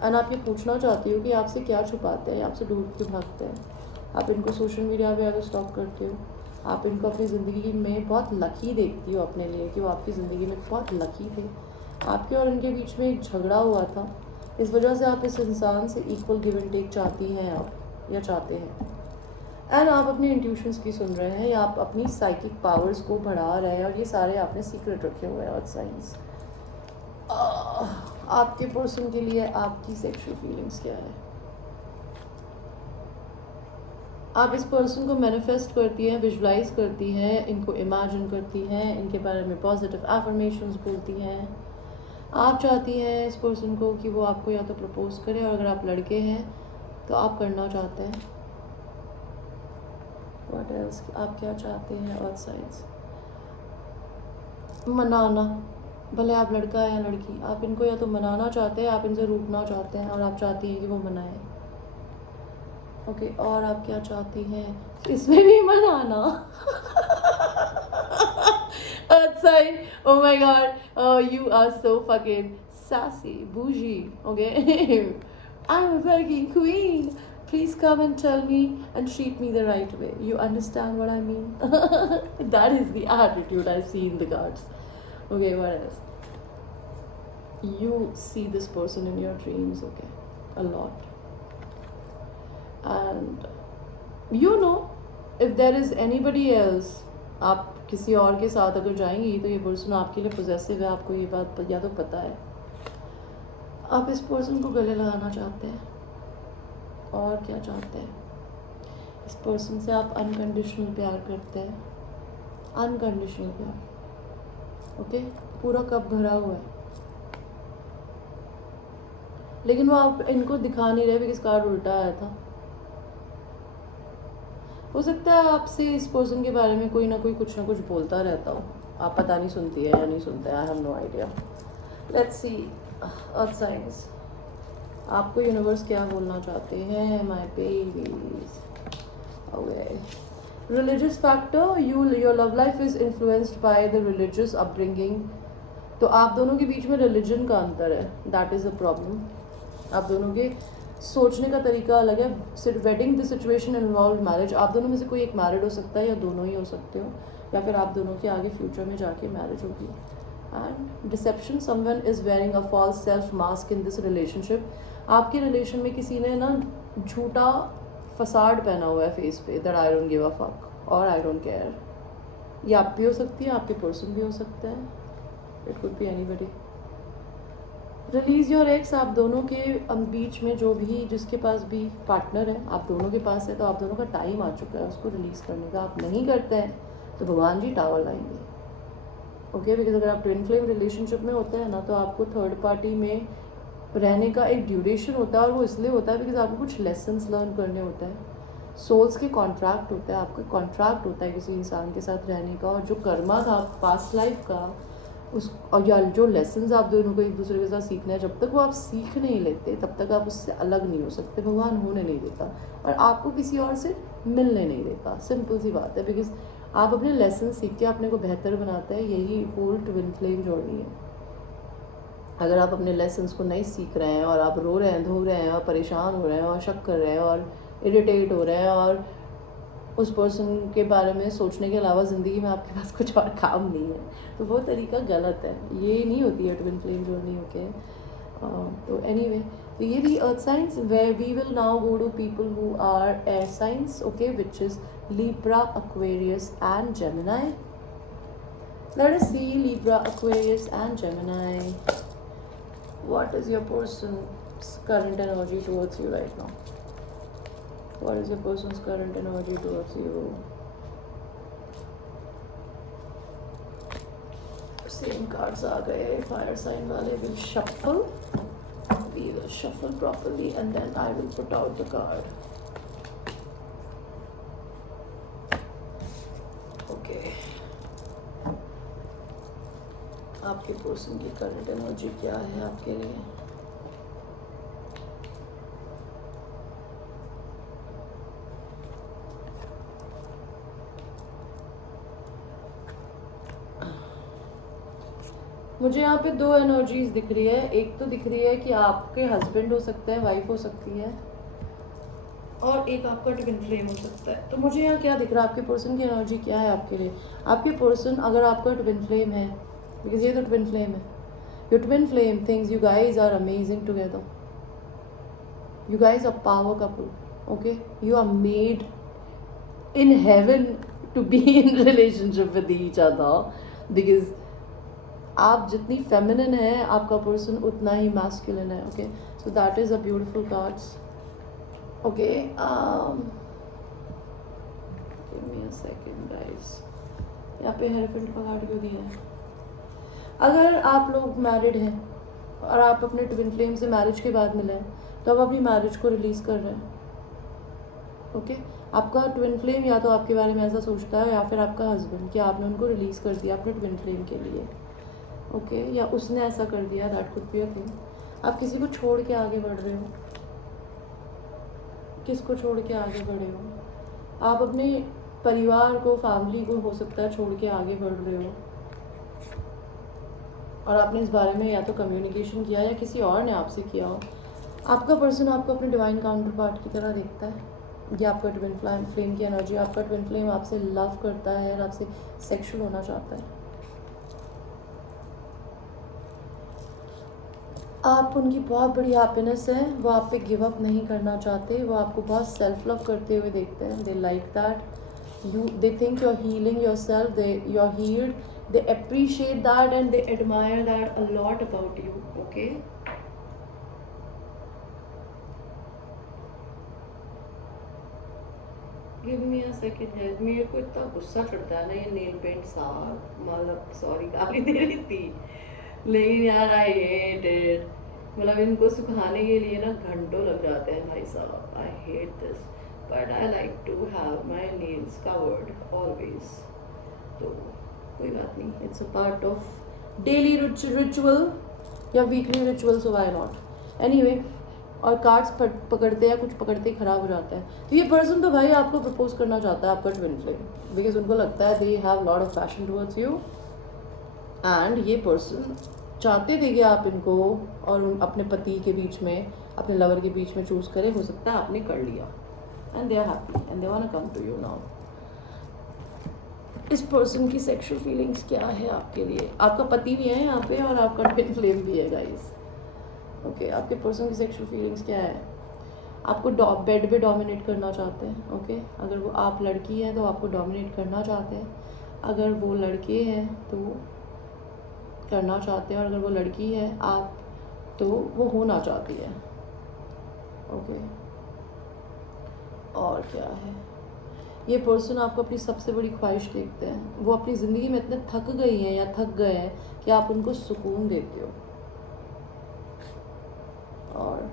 and आप ये पूछना चाहती हो कि आपसे क्या छुपाते हैं, आपसे दूर क्यों भागते हैं। आप इनको सोशल मीडिया पे अगर स्टॉक करते हो, आप इनको अपनी ज़िंदगी में बहुत लकी देखती हो अपने लिए, कि वो आपकी ज़िंदगी में बहुत लकी थे। आपके और इनके बीच में एक झगड़ा हुआ था, इस वजह से आप इस इंसान से इक्वल गिव एंड टेक चाहती हैं आप, या चाहते हैं। एंड आप अपने इंट्यूशंस की सुन रहे हैं, या आप अपनी साइकिक पावर्स को बढ़ा रहे हैं, और ये सारे आपने सीक्रेट रखे हुए हैं। अर्थ साइंस, आपके पर्सन के लिए आपकी सेक्सुअल फीलिंग्स क्या है? आप इस पर्सन को मैनिफेस्ट करती हैं, विजुलाइज करती हैं, इनको इमेजिन करती हैं, इनके बारे में पॉजिटिव एफर्मेशंस बोलती हैं। आप चाहती हैं इस पर्सन को कि वो आपको या तो प्रपोज करे, और अगर आप लड़के हैं तो आप करना चाहते हैं। व्हाट एल्स, आप क्या चाहते हैं? अर्थ साइंस, मनाना। भले आप लड़का है या लड़की, आप इनको या तो मनाना चाहते हैं, आप इनसे रूठना चाहते हैं, और आप चाहती हैं कि वो मनाएं। ओके, और आप क्या चाहती हैं? इसमें भी मनाना। Earth sign, oh my god, you are so fucking sassy, bougie, okay? I'm a fucking queen. Please come and tell me and treat me the right way. You understand what I mean? That is the attitude I see in the cards. Okay, what else? You see this person in your dreams, okay? A lot. And you know, if there is anybody else, आप किसी और के साथ अगर जाएंगी तो ये पर्सन आपके लिए पोजेसिव है, आपको ये बात या तो पता है। आप इस पर्सन को गले लगाना चाहते हैं, और क्या चाहते हैं? इस पर्सन से आप अनकंडीशनल प्यार करते हैं, अनकंडीशनल प्यार। ओके, पूरा कप भरा हुआ है, लेकिन वो आप इनको दिखा नहीं रहे बिकॉज कार्ड उल्टा आया था। हो सकता है आपसे इस पर्सन के बारे में कोई ना कुछ बोलता रहता हो, आप पता नहीं सुनती है या नहीं सुनते, I have no idea. Let's see earth signs, आपको यूनिवर्स क्या बोलना चाहते हैं? My babies, okay. Religious factor, your love life is influenced by the religious upbringing. तो आप दोनों के बीच में रिलीजन का अंतर है, दैट इज़ अ प्रॉब्लम। आप दोनों के सोचने का तरीका अलग है. सिर्फ wedding the situation involve marriage. आप दोनों में से कोई एक मैरिड हो सकता है या दोनों ही हो सकते हो, या फिर आप दोनों के आगे फ्यूचर में जाके मैरिज होगी. And deception, someone is wearing a false self mask in this relationship. आपके रिलेशन में किसी ने ना झूठा फसाड पहना हुआ है फेस पे, that I don't give a fuck और आई डोंट केयर. ये आप भी हो सकती है, आपके पर्सन भी हो सकता है, it could be anybody. Release your ex. आप दोनों के बीच में जो भी जिसके पास भी पार्टनर है, आप दोनों के पास है, तो आप दोनों का टाइम आ चुका है उसको रिलीज़ करने का. आप नहीं करते हैं तो भगवान जी टावर लाएंगे. ओके, बिकॉज अगर आप ट्विन फ्लेम रिलेशनशिप में होते हैं ना, तो आपको थर्ड पार्टी में रहने का एक ड्यूरेशन होता है, और वो इसलिए होता है बिकॉज आपको कुछ लेसन्स लर्न करने होते हैं. सोल्स के कॉन्ट्रैक्ट होता है, आपका कॉन्ट्रैक्ट होता है किसी इंसान के साथ रहने का, और जो कर्मा था पास्ट लाइफ का उस, और या जो लेसन्स आप दोनों को एक दूसरे के साथ सीखना है, जब तक वो आप सीख नहीं लेते तब तक आप उससे अलग नहीं हो सकते. भगवान होने नहीं देता और आपको किसी और से मिलने नहीं देता. सिंपल सी बात है, बिकॉज आप अपने लेसन सीख के अपने को बेहतर बनाते हैं. यही होल ट्विन फ्लेम जर्नी है. अगर आप अपने लेसन्स को नहीं सीख रहे हैं और आप रो रहे हैं, धो रहे हैं और परेशान हो रहे हैं और शक कर रहे हैं और इरिटेट हो रहे हैं और उस पर्सन के बारे में सोचने के अलावा ज़िंदगी में आपके पास कुछ और काम नहीं है, तो वो तरीका गलत है. ये नहीं होती है ट्विन फ्लेम जर्नी. ओके, तो एनीवे, तो ये थी earth signs, where we will now go to people who are air signs. Okay, which is Libra, Aquarius and Gemini. Let us see Libra, Aquarius and Gemini. What is your person's current energy towards you right now? What is your person's current energy towards you? Same cards aa gaye. Fire sign wale will shuffle. We will shuffle properly and then I will put out the card. Okay, आपके पर्सन की करंट एनर्जी क्या है आपके लिए? मुझे यहाँ पे दो एनर्जीज दिख रही है. एक तो दिख रही है कि आपके हस्बैंड हो सकते हैं, वाइफ हो सकती है, और एक आपका ट्विन फ्लेम हो सकता है. तो मुझे यहाँ क्या दिख रहा है, आपके पर्सन की एनर्जी क्या है आपके लिए? आपके पर्सन, अगर आपका ट्विन फ्लेम है, बिकॉज ये तो ट्विन फ्लेम है, your twin flame things you guys are amazing together. You guys are power couple. Okay, you are made in heaven to be in relationship with each other, because आप जितनी फेमिनिन है, आपका पर्सन उतना ही मैस्कुलिन है. Okay, so that is a beautiful cards. Okay, give me a second guys. यहाँ पे हेरोफेंट का कार्ड क्यों दिया है? अगर आप लोग मैरिड हैं और आप अपने ट्विन फ्लेम से मैरिज के बाद मिले हैं, तो आप अपनी मैरिज को रिलीज़ कर रहे हैं. ओके, आपका ट्विन फ्लेम या तो आपके बारे में ऐसा सोचता है, या फिर आपका हस्बैंड, कि आपने उनको रिलीज़ कर दिया अपने ट्विन फ्लेम के लिए. ओके, या उसने ऐसा कर दिया, that could be a thing. आप किसी को छोड़ के आगे बढ़ रहे हो. किसको छोड़ के आगे बढ़े हो? आप अपने परिवार को, फैमिली को हो सकता है छोड़ के आगे बढ़ रहे हो, और आपने इस बारे में या तो कम्युनिकेशन किया या किसी और ने आपसे किया हो. आपका पर्सन आपको अपने डिवाइन काउंटर पार्ट की तरह देखता है. ये आपका ट्विन फ्लेम की एनर्जी. आपका ट्विन फ्लेम आपसे लव करता है और आपसे सेक्सुअल होना चाहता है. आप उनकी बहुत बड़ी हैप्पीनेस है. वो आप पे गिव अप नहीं करना चाहते. वो आपको बहुत सेल्फ लव करते हुए देखते हैं. They like that you, they think you're healing yourself, you're healed, they appreciate that and they admire that a lot about you. Okay, give me a second guys. मेरे को इतना गुस्सा चढ़ता है ना ये नेल पेंट साफ, मतलब सॉरी गाली दे रही थी, लेकिन यार आई हेट इट. मतलब इनको सुखाने के लिए ना घंटों लग जाते हैं भाई साहब. I hate this, but I like to have my nails covered always. तो कोई बात नहीं, it's a part of daily ritual या weekly ritual, so why not. Anyway, और कार्ड्स पकड़ते या कुछ पकड़ते ही ख़राब हो जाता है. तो ये पर्सन तो भाई आपको प्रपोज करना चाहता है, आपका ट्विन फ्लेम, बिकॉज उनको लगता है they have lot of passion towards you. And ये पर्सन चाहते थे कि आप इनको और अपने पति के बीच में, अपने लवर के बीच में चूज़ करें, हो सकता है आपने कर लिया and they are happy and they want to come to you now. इस पर्सन की सेक्सुअल फीलिंग्स क्या है आपके लिए? आपका पति भी है यहाँ पे और आपका ट्विन फ्लेम भी है गाइस। ओके, आपके पर्सन की सेक्सुअल फीलिंग्स क्या है? आपको बेड पे डोमिनेट करना चाहते हैं। ओके, अगर वो आप लड़की है तो आपको डोमिनेट करना चाहते हैं, अगर वो लड़के हैं तो करना चाहते हैं, और अगर वो लड़की है आप तो वो होना चाहती है। ओके, और क्या है? ये पर्सन आपको अपनी सबसे बड़ी ख्वाहिश देखते हैं। वो अपनी ज़िंदगी में इतने थक गई हैं या थक गए हैं कि आप उनको सुकून देते हो। और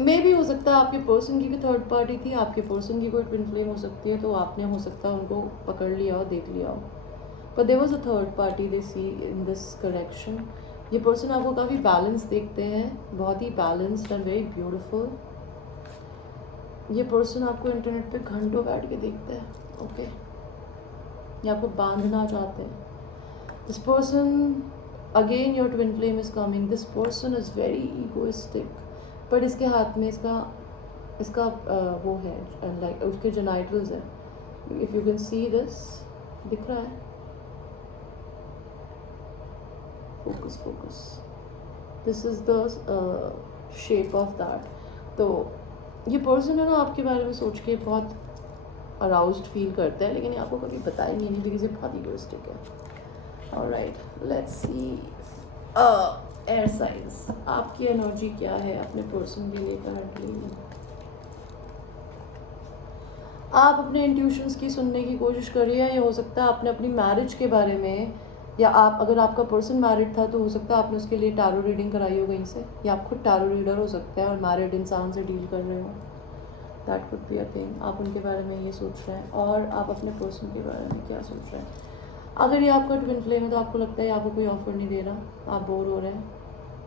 मे भी हो सकता है आपके पर्सन की भी थर्ड पार्टी थी, आपके पर्सन की कोई ट्विन फ्लेम हो सकती है, तो आपने हो सकता है उनको पकड़ लिया हो, देख लिया हो। But there was a third party they see in this correction. ये पर्सन आपको काफ़ी बैलेंस देखते हैं, बहुत ही बैलेंस्ड एंड वेरी ब्यूटीफुल। ये पर्सन आपको इंटरनेट पे घंटों बैठ के देखता है। ओके, ये आपको बांधना चाहते हैं। This person, again your twin flame is coming. This person is very egoistic, but इसके हाथ में इसका वो है, लाइक उसके जेनाइटल्स है। If you can see this, दिख रहा है? Focus focus, this is the shape of that. तो ये पर्सन है ना, आपके बारे में सोच के बहुत अराउज्ड फील करता है, लेकिन ये आपको कभी बताएंगे नहीं बिकॉज ये बहुत ईगोइस्टिक है। Alright, let's see air science, आपकी एनर्जी क्या है अपने पर्सन के लिए करंटली? आप अपने इंट्यूशंस की सुनने की कोशिश करिए। ये हो सकता है आपने अपनी मैरिज के बारे में, या आप, अगर आपका पर्सन मैरिड था तो हो सकता है आपने उसके लिए टैरो रीडिंग कराई हो कहीं से, या आप खुद टैरो रीडर हो सकते हैं और मैरिड इंसान से डील कर रहे हो। That could be a thing. आप उनके बारे में ये सोच रहे हैं, और आप अपने पर्सन के बारे में क्या सोच रहे हैं? अगर ये आपका ट्विन फ्लेम है तो आपको लगता है आपको कोई ऑफर नहीं दे रहा, आप बोर हो रहे हैं,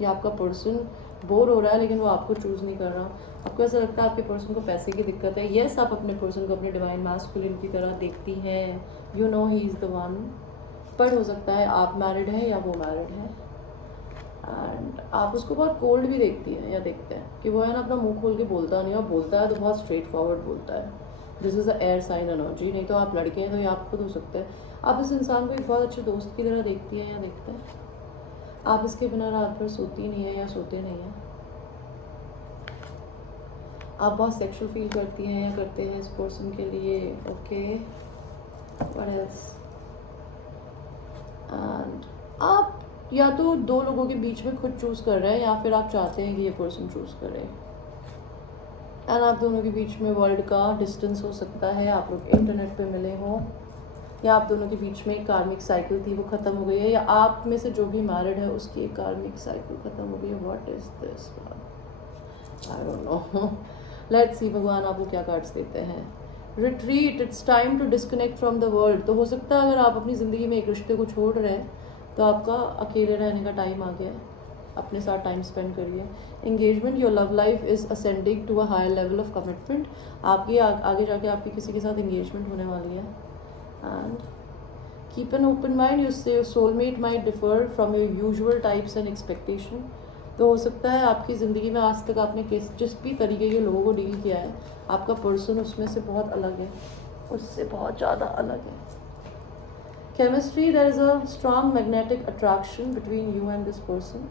या आपका पर्सन बोर हो रहा है लेकिन वो आपको चूज़ नहीं कर रहा। आपको ऐसा लगता है आपके पर्सन को पैसे की दिक्कत है। येस, आप अपने पर्सन को अपने डिवाइन मैस्कुलिन की तरह देखती हैं, you know he is the one. पर हो सकता है आप मैरिड हैं या वो मैरिड है, एंड आप उसको बहुत कोल्ड भी देखती हैं या देखते हैं कि वो है ना अपना मुंह खोल के बोलता नहीं, और बोलता है तो बहुत स्ट्रेट फॉरवर्ड बोलता है। This is a air sign energy. नहीं तो आप लड़के हैं तो ये आप खुद हो सकते हैं। आप इस इंसान को एक बहुत अच्छे दोस्त की तरह देखती हैं या देखते हैं। आप इसके बिना रात भर सोती नहीं है या सोते नहीं हैं। आप बहुत सेक्सुअल फील करती हैं या करते हैं इस पर्सन के लिए। Okay, what else? एंड आप या तो दो लोगों के बीच में खुद चूज़ कर रहे हैं, या फिर आप चाहते हैं कि ये पर्सन चूज़ करे, एंड आप दोनों के बीच में वर्ल्ड का डिस्टेंस हो सकता है। आप लोग इंटरनेट पे मिले हों, या आप दोनों के बीच में एक कार्मिक साइकिल थी वो ख़त्म हो गई है, या आप में से जो भी मैरिड है उसकी एक कार्मिक साइकिल ख़त्म हो गई है। What is this? I don't know. Let's see भगवान आपको क्या कार्ड्स देते हैं। Retreat, it's time to disconnect from the world. तो हो सकता है अगर आप अपनी ज़िंदगी में एक रिश्ते को छोड़ रहे हैं तो आपका अकेले रहने का टाइम आ गया है। अपने साथ टाइम स्पेंड करिए। Engagement, your love life is ascending to a higher level of commitment. आपकी आगे जाके आपकी किसी के साथ एंगेजमेंट होने वाली है। And keep an open mind, your soulmate might differ from your usual types and expectation. तो हो सकता है आपकी ज़िंदगी में आज तक आपने जिस भी तरीके के लोगों को डील किया है, आपका पर्सन उसमें से बहुत अलग है, उससे बहुत ज़्यादा अलग है। Chemistry, there is a strong magnetic attraction between you and this person.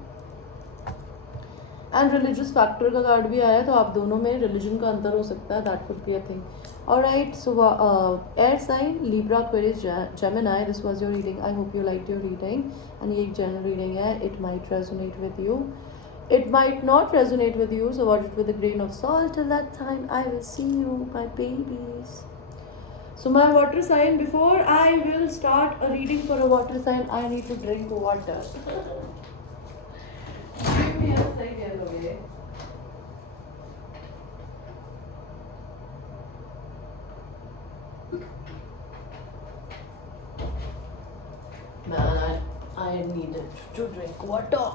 And religious factor का कार्ड भी आया है, तो आप दोनों में रिलीजन का अंतर हो सकता है। That could be a thing. Alright, so air sign, Libra, Aquarius, Gemini, this was your reading. I hope you like your reading, and ये एक जनरल रीडिंग है। It might resonate with you, it might not resonate with you, so watch it with a grain of salt. Till that time, I will see you, my babies. So my water sign, before I will start a reading for a water sign, I need to drink water. Give me a second, okay? Man, I needed to drink water.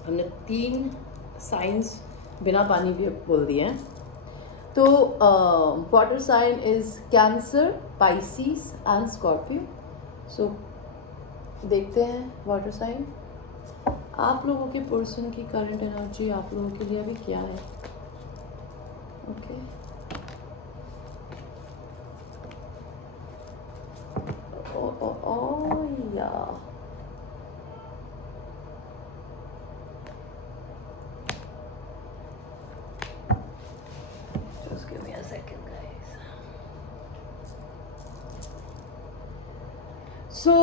हमने 3 साइंस बिना पानी के बोल दिए हैं। तो water sign is Cancer, Pisces and Scorpio. So देखते हैं वाटर साइन, आप लोगों के पर्सन की करंट एनर्जी आप लोगों के लिए अभी क्या है. ओके या just give me a second guys. So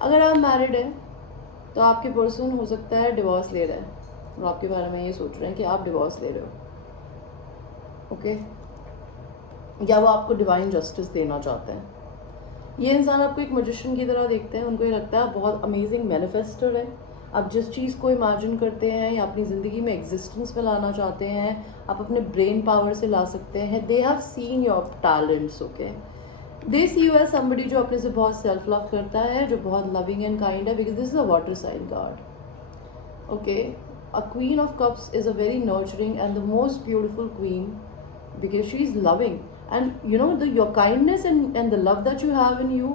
अगर आप मैरिड हैं तो आपके पर्सन हो सकता है डिवोर्स ले रहे हैं और आपके बारे में ये सोच रहे हैं कि आप डिवोर्स ले रहे हो. ओके या वो आपको डिवाइन जस्टिस देना चाहते हैं. ये इंसान आपको एक मैजिशियन की तरह देखते हैं. उनको ये लगता है आप बहुत अमेजिंग मैनिफेस्टर है. आप जिस चीज़ को इमेजिन करते हैं या अपनी ज़िंदगी में एग्जिस्टेंस में लाना चाहते हैं आप अपने ब्रेन पावर से ला सकते हैं. They have seen your talents. Okay they see you as somebody जो अपने से बहुत सेल्फ लव करता है, जो बहुत लविंग एंड काइंड है, because this is a water sign card. Okay a queen of cups is a very nurturing and the most beautiful queen because she is loving, and you know your kindness and the love that you have in you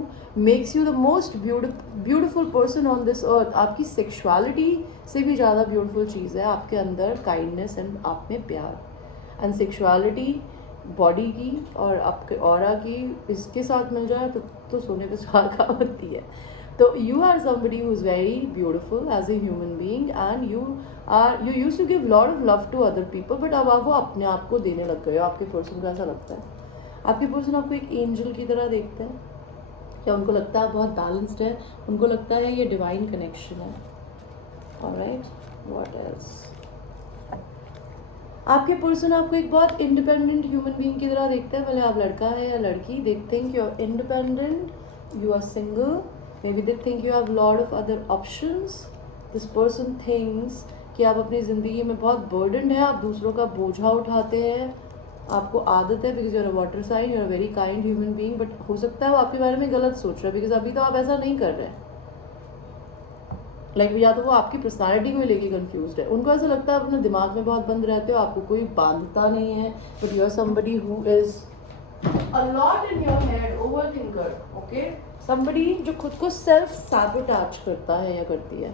makes you the most beautiful person on this earth. आपकी sexuality से भी ज़्यादा beautiful चीज़ है आपके अंदर kindness and आप में प्यार. and sexuality बॉडी की और आपके ऑरा की इसके साथ मिल जाए तो सोने पे सुहागा होती है. तो you are somebody who is very beautiful as a human being and you used to give lot of love to other people, but अब आप वो अपने आप को देने लग गए हो. आपके पर्सन को ऐसा लगता है, आपके पर्सन आपको एक एंजल की तरह देखते हैं या उनको लगता है बहुत बैलेंस्ड है. उनको लगता है ये डिवाइन कनेक्शन है. Alright what else. आपके पर्सन आपको एक बहुत इंडिपेंडेंट ह्यूमन बीइंग की तरह देखते हैं. भले आप लड़का है या लड़की, they think you are independent, you are single. Maybe they think you have lot of other options. This person thinks कि आप अपनी ज़िंदगी में बहुत burdened है, आप दूसरों का बोझा उठाते हैं, आपको आदत है because you're a water sign, you're a very kind human being. but हो सकता है वो आपके बारे में गलत सोच रहा है because अभी तो आप ऐसा नहीं कर रहे हैं. लाइक या तो वो आपकी पर्सनैलिटी को लेके कंफ्यूज है. उनको ऐसा लगता है आप अपने दिमाग में बहुत बंद रहते हो, आपको कोई बांधता नहीं है. But you are somebody who is a lot in your head, overthinker. Okay somebody जो खुद को सेल्फ सैबोटेज करता है या करती है.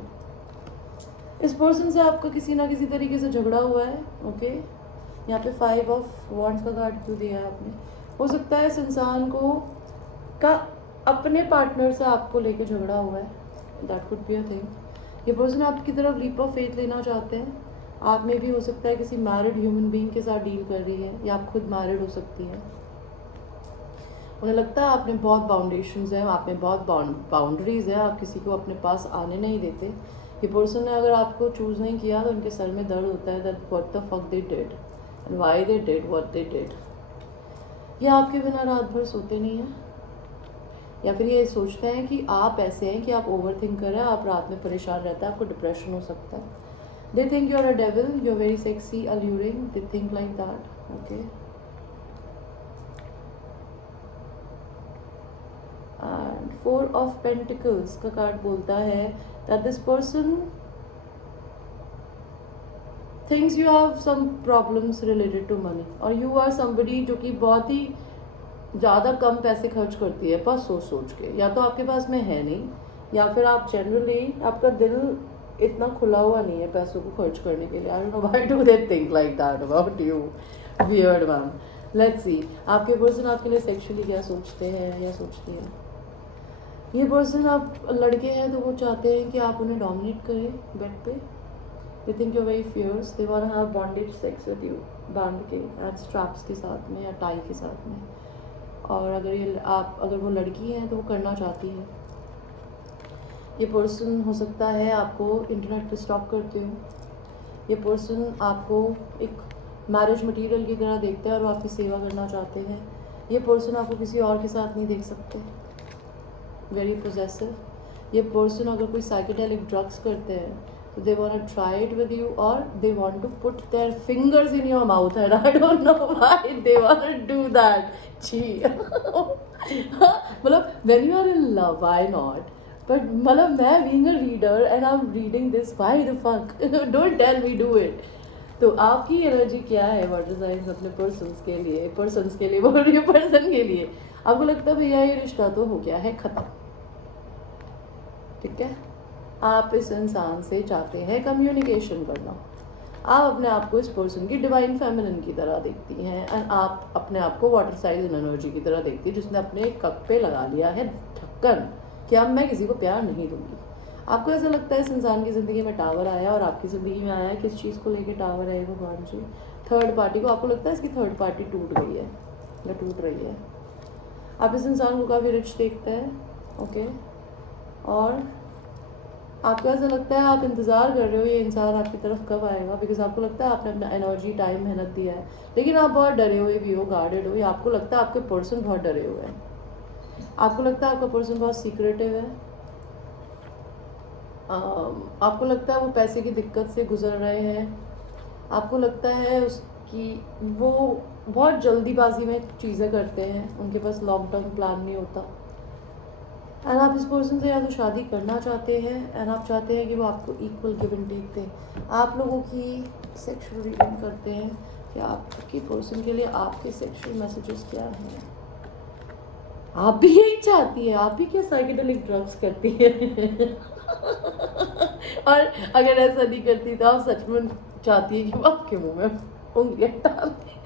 इस पर्सन से आपका किसी ना किसी तरीके से झगड़ा हुआ है. ओके यहाँ पे 5 ऑफ वॉन्ड्स का कार्ड क्यों दिया है आपने. हो सकता है इस इंसान को का अपने पार्टनर से आपको लेके झगड़ा हुआ है. That could be a thing. ये पर्सन आपकी तरफ लीप ऑफ फेथ लेना चाहते हैं. आप में भी हो सकता है किसी मैरिड ह्यूमन बीइंग के साथ डील कर रही है या आप खुद मैरिड हो सकती हैं. उन्हें लगता है आपने बहुत बाउंडेशंस हैं, आप में बहुत बाउंड्रीज हैं, आप किसी को अपने पास आने नहीं देते. ये पर्सन ने अगर आपको चूज़ नहीं किया तो उनके सर में दर्द होता है that what the fuck they did and why they did what they did. ये आपके बिना रात भर सोते नहीं हैं या फिर ये सोचते हैं कि आप ऐसे हैं कि आप ओवर थिंक कर रहे हैं, आप रात में परेशान रहते हैं, आपको डिप्रेशन हो सकता है. They think you are a devil, you are very sexy, alluring. They think like that. Okay and 4 of pentacles का कार्ड बोलता है that this person thinks you have some problems related to money और यू आर समबडी जो कि बहुत ही ज़्यादा कम पैसे खर्च करती है बस सोच सोच के. या तो आपके पास में है नहीं या फिर आप जनरली आपका दिल इतना खुला हुआ नहीं है पैसों को खर्च करने के लिए. आई don't know why do they think like that about you. Weird ma'am. Let's see आपके पर्सन आपके लिए सेक्सुअली क्या सोचते हैं या सोचती है. ये पर्सन आप लड़के हैं तो वो चाहते हैं कि आप उन्हें डोमिनेट करें बेड पे. They think you are very fierce. They want to have bondage sex with you, बांध के एंड स्ट्रैप्स के साथ में या टाई के साथ में. और अगर वो लड़की हैं तो वो करना चाहती है. ये पर्सन हो सकता है आपको इंटरनेट पे स्टॉक करते हो. ये पर्सन आपको एक मैरिज मटेरियल की तरह देखते हैं और वो आपकी सेवा करना चाहते हैं. ये पर्सन आपको किसी और के साथ नहीं देख सकते. Very possessive. ये पर्सन अगर कोई साइकेडेलिक ड्रग्स करते हैं तो they want to try it with you और they want to put their fingers in your mouth and I don't know why they want to do that. जी मतलब when you are in love why not. But मतलब मैं being a reader and I am reading this why the fuck. Don't tell me do it. तो आपकी एनर्जी क्या है वाटर साइंस अपने पर्सन्स के लिए बोल रही हूँ, पर्सन के लिए। आपको लगता है भैया ये रिश्ता तो हो गया है ख़त्म, ठीक है। आप इस इंसान से चाहते हैं कम्युनिकेशन करना, आप अपने आप को इस पर्सन की डिवाइन फेमिनिन की तरह देखती हैं, एंड आप अपने आप को वाटर साइज एनर्जी की तरह देखती है जिसने अपने कप पे लगा लिया है ढक्कन कि अब मैं किसी को प्यार नहीं दूंगी। आपको ऐसा लगता है इस इंसान की ज़िंदगी में टावर आया और आपकी ज़िंदगी में आया है, किस चीज़ को लेके टावर है भगवान जी? थर्ड पार्टी को। आपको लगता है इसकी थर्ड पार्टी टूट गई है या टूट रही है। आप इस इंसान को काफ़ी रिच देखते हैं, ओके, और आपको ऐसा लगता है आप इंतज़ार कर रहे हो ये इंसान आपकी तरफ कब आएगा, बिकॉज आपको लगता है आपने अपना एनर्जी टाइम मेहनत दिया है, लेकिन आप बहुत डरे हुए भी हो, गार्डेड हो, या आपको लगता है आपके पर्सन बहुत डरे हुए हैं, आपको लगता है आपका पर्सन बहुत सीक्रेटिव है, आपको लगता है वो पैसे की दिक्कत से गुजर रहे हैं, आपको लगता है उसकी वो बहुत जल्दीबाजी में चीज़ें करते हैं, उनके पास लॉन्ग टर्म प्लान नहीं होता, एंड आप इस पर्सन से या तो शादी करना चाहते हैं एंड आप चाहते हैं कि वो आपको इक्वल गिव एंड टेक दे। आप लोगों की सेक्सुअल रीडिंग करते हैं कि आपके पर्सन के लिए आपके सेक्सुअल मैसेजेस क्या हैं। आप भी यही चाहती है, आप भी क्या साइकेडेलिक ड्रग्स करती है और अगर ऐसा नहीं करती तो आप सच में चाहती है कि वो आपके मुंह में उंगलियां डाल दें।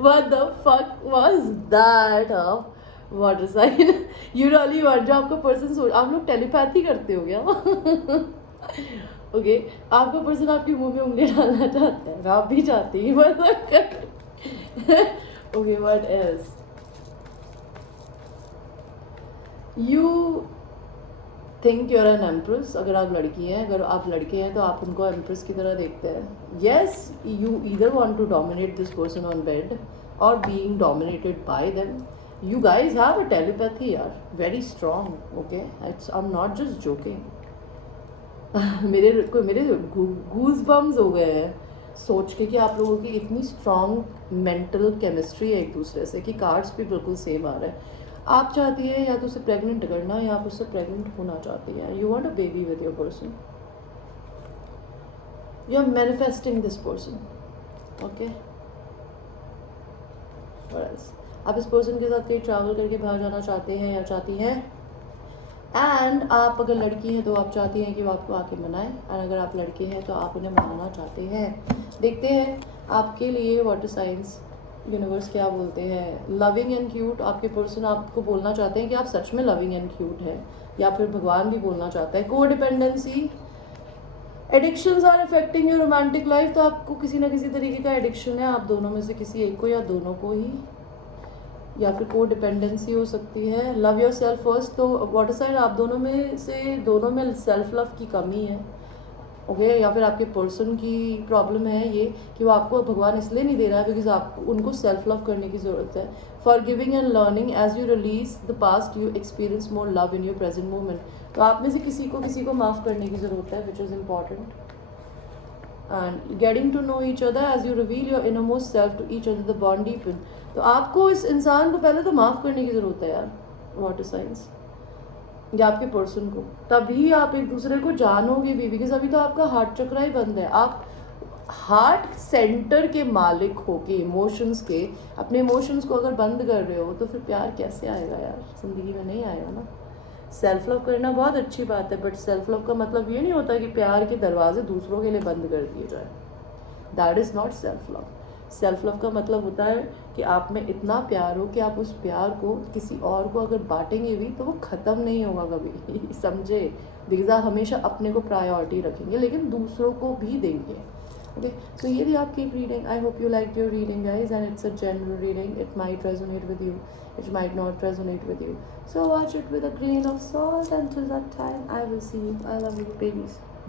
What the fuck was that? Water sign you really want, जो आपका पर्सन सोच, आप लोग टेलीपैथी करते हो क्या? ओके, आपका पर्सन आपके मुंह में उंगली डालना चाहता है, आप भी चाहती हैं okay, what else? You think you're an empress. अगर आप लड़की हैं, अगर आप लड़के हैं तो आप उनको एम्प्रेस की तरह देखते हैं। Yes, you either want to dominate this person on bed और being dominated by them. You guys have a telepathy यार, very strong, okay? I'm not just joking. मेरे गूज बम्स हो गए हैं सोच के कि आप लोगों की इतनी स्ट्रॉन्ग मेंटल केमिस्ट्री है एक दूसरे से कि कार्ड्स भी बिल्कुल सेम आ रहा है। आप चाहती है या तो उसे प्रेग्नेंट करना या आप उससे प्रेग्नेंट होना चाहती हैं। You want a baby with your person, you are manifesting this person, okay. आप इस पर्सन के साथ कहीं ट्रैवल करके बाहर जाना चाहते हैं या चाहती हैं, एंड आप अगर लड़की हैं तो आप चाहती हैं कि वो आपको आके मनाएं, एंड अगर आप लड़के हैं तो आप उन्हें मनाना चाहते हैं। देखते हैं आपके लिए वाटर साइंस यूनिवर्स क्या बोलते हैं। लविंग एंड क्यूट, आपके पर्सन आपको बोलना चाहते हैं कि आप सच में लविंग एंड क्यूट हैं, या फिर भगवान भी बोलना चाहता है। Codependency, addictions are affecting your romantic life, तो आपको किसी ना किसी तरीके का एडिक्शन है, आप दोनों में से किसी एक को या दोनों को ही, या फिर को डिपेंडेंसी हो सकती है। लव योर सेल्फ फर्स्ट, तो वाटर साइन आप दोनों में सेल्फ लव की कमी है, ओके, या फिर आपके पर्सन की प्रॉब्लम है ये कि वो आपको भगवान इसलिए नहीं दे रहा है बिकॉज आपको उनको सेल्फ लव करने की ज़रूरत है। Forgiving and learning, as you release the past you experience more love in your present moment, तो आप में से किसी को माफ़ करने की ज़रूरत है, which is important. And getting to know each other as you reveal your innermost self to each other, the bond deepen, तो आपको इस इंसान को पहले तो माफ़ करने की ज़रूरत है यार, वाटर साइंस, या आपके पर्सन को, तभी आप एक दूसरे को जानोगे भी, बिकॉज अभी तो आपका हार्ट चक्रा ही बंद है। आप हार्ट सेंटर के मालिक हो के इमोशंस के, अपने इमोशंस को अगर बंद कर रहे हो तो फिर प्यार कैसे आएगा यार, ज़िंदगी में नहीं आएगा ना। सेल्फ लव करना बहुत अच्छी बात है, बट सेल्फ लव का मतलब ये नहीं होता कि प्यार के दरवाजे दूसरों के लिए बंद कर दिए जाए। That is not self love. Self love का मतलब होता है कि आप में इतना प्यार हो कि आप उस प्यार को किसी और को अगर बांटेंगे भी तो वो ख़त्म नहीं होगा कभी समझे, बिकॉज आप हमेशा अपने को प्रायोरिटी रखेंगे लेकिन दूसरों को भी देंगे। ओके, सो ये थी आपकी reading. I hope you like your reading guys, and it's a general reading, it might resonate with you, it might not resonate with you, so watch it with a grain of salt. Until that time, I will see you. I love you, babies.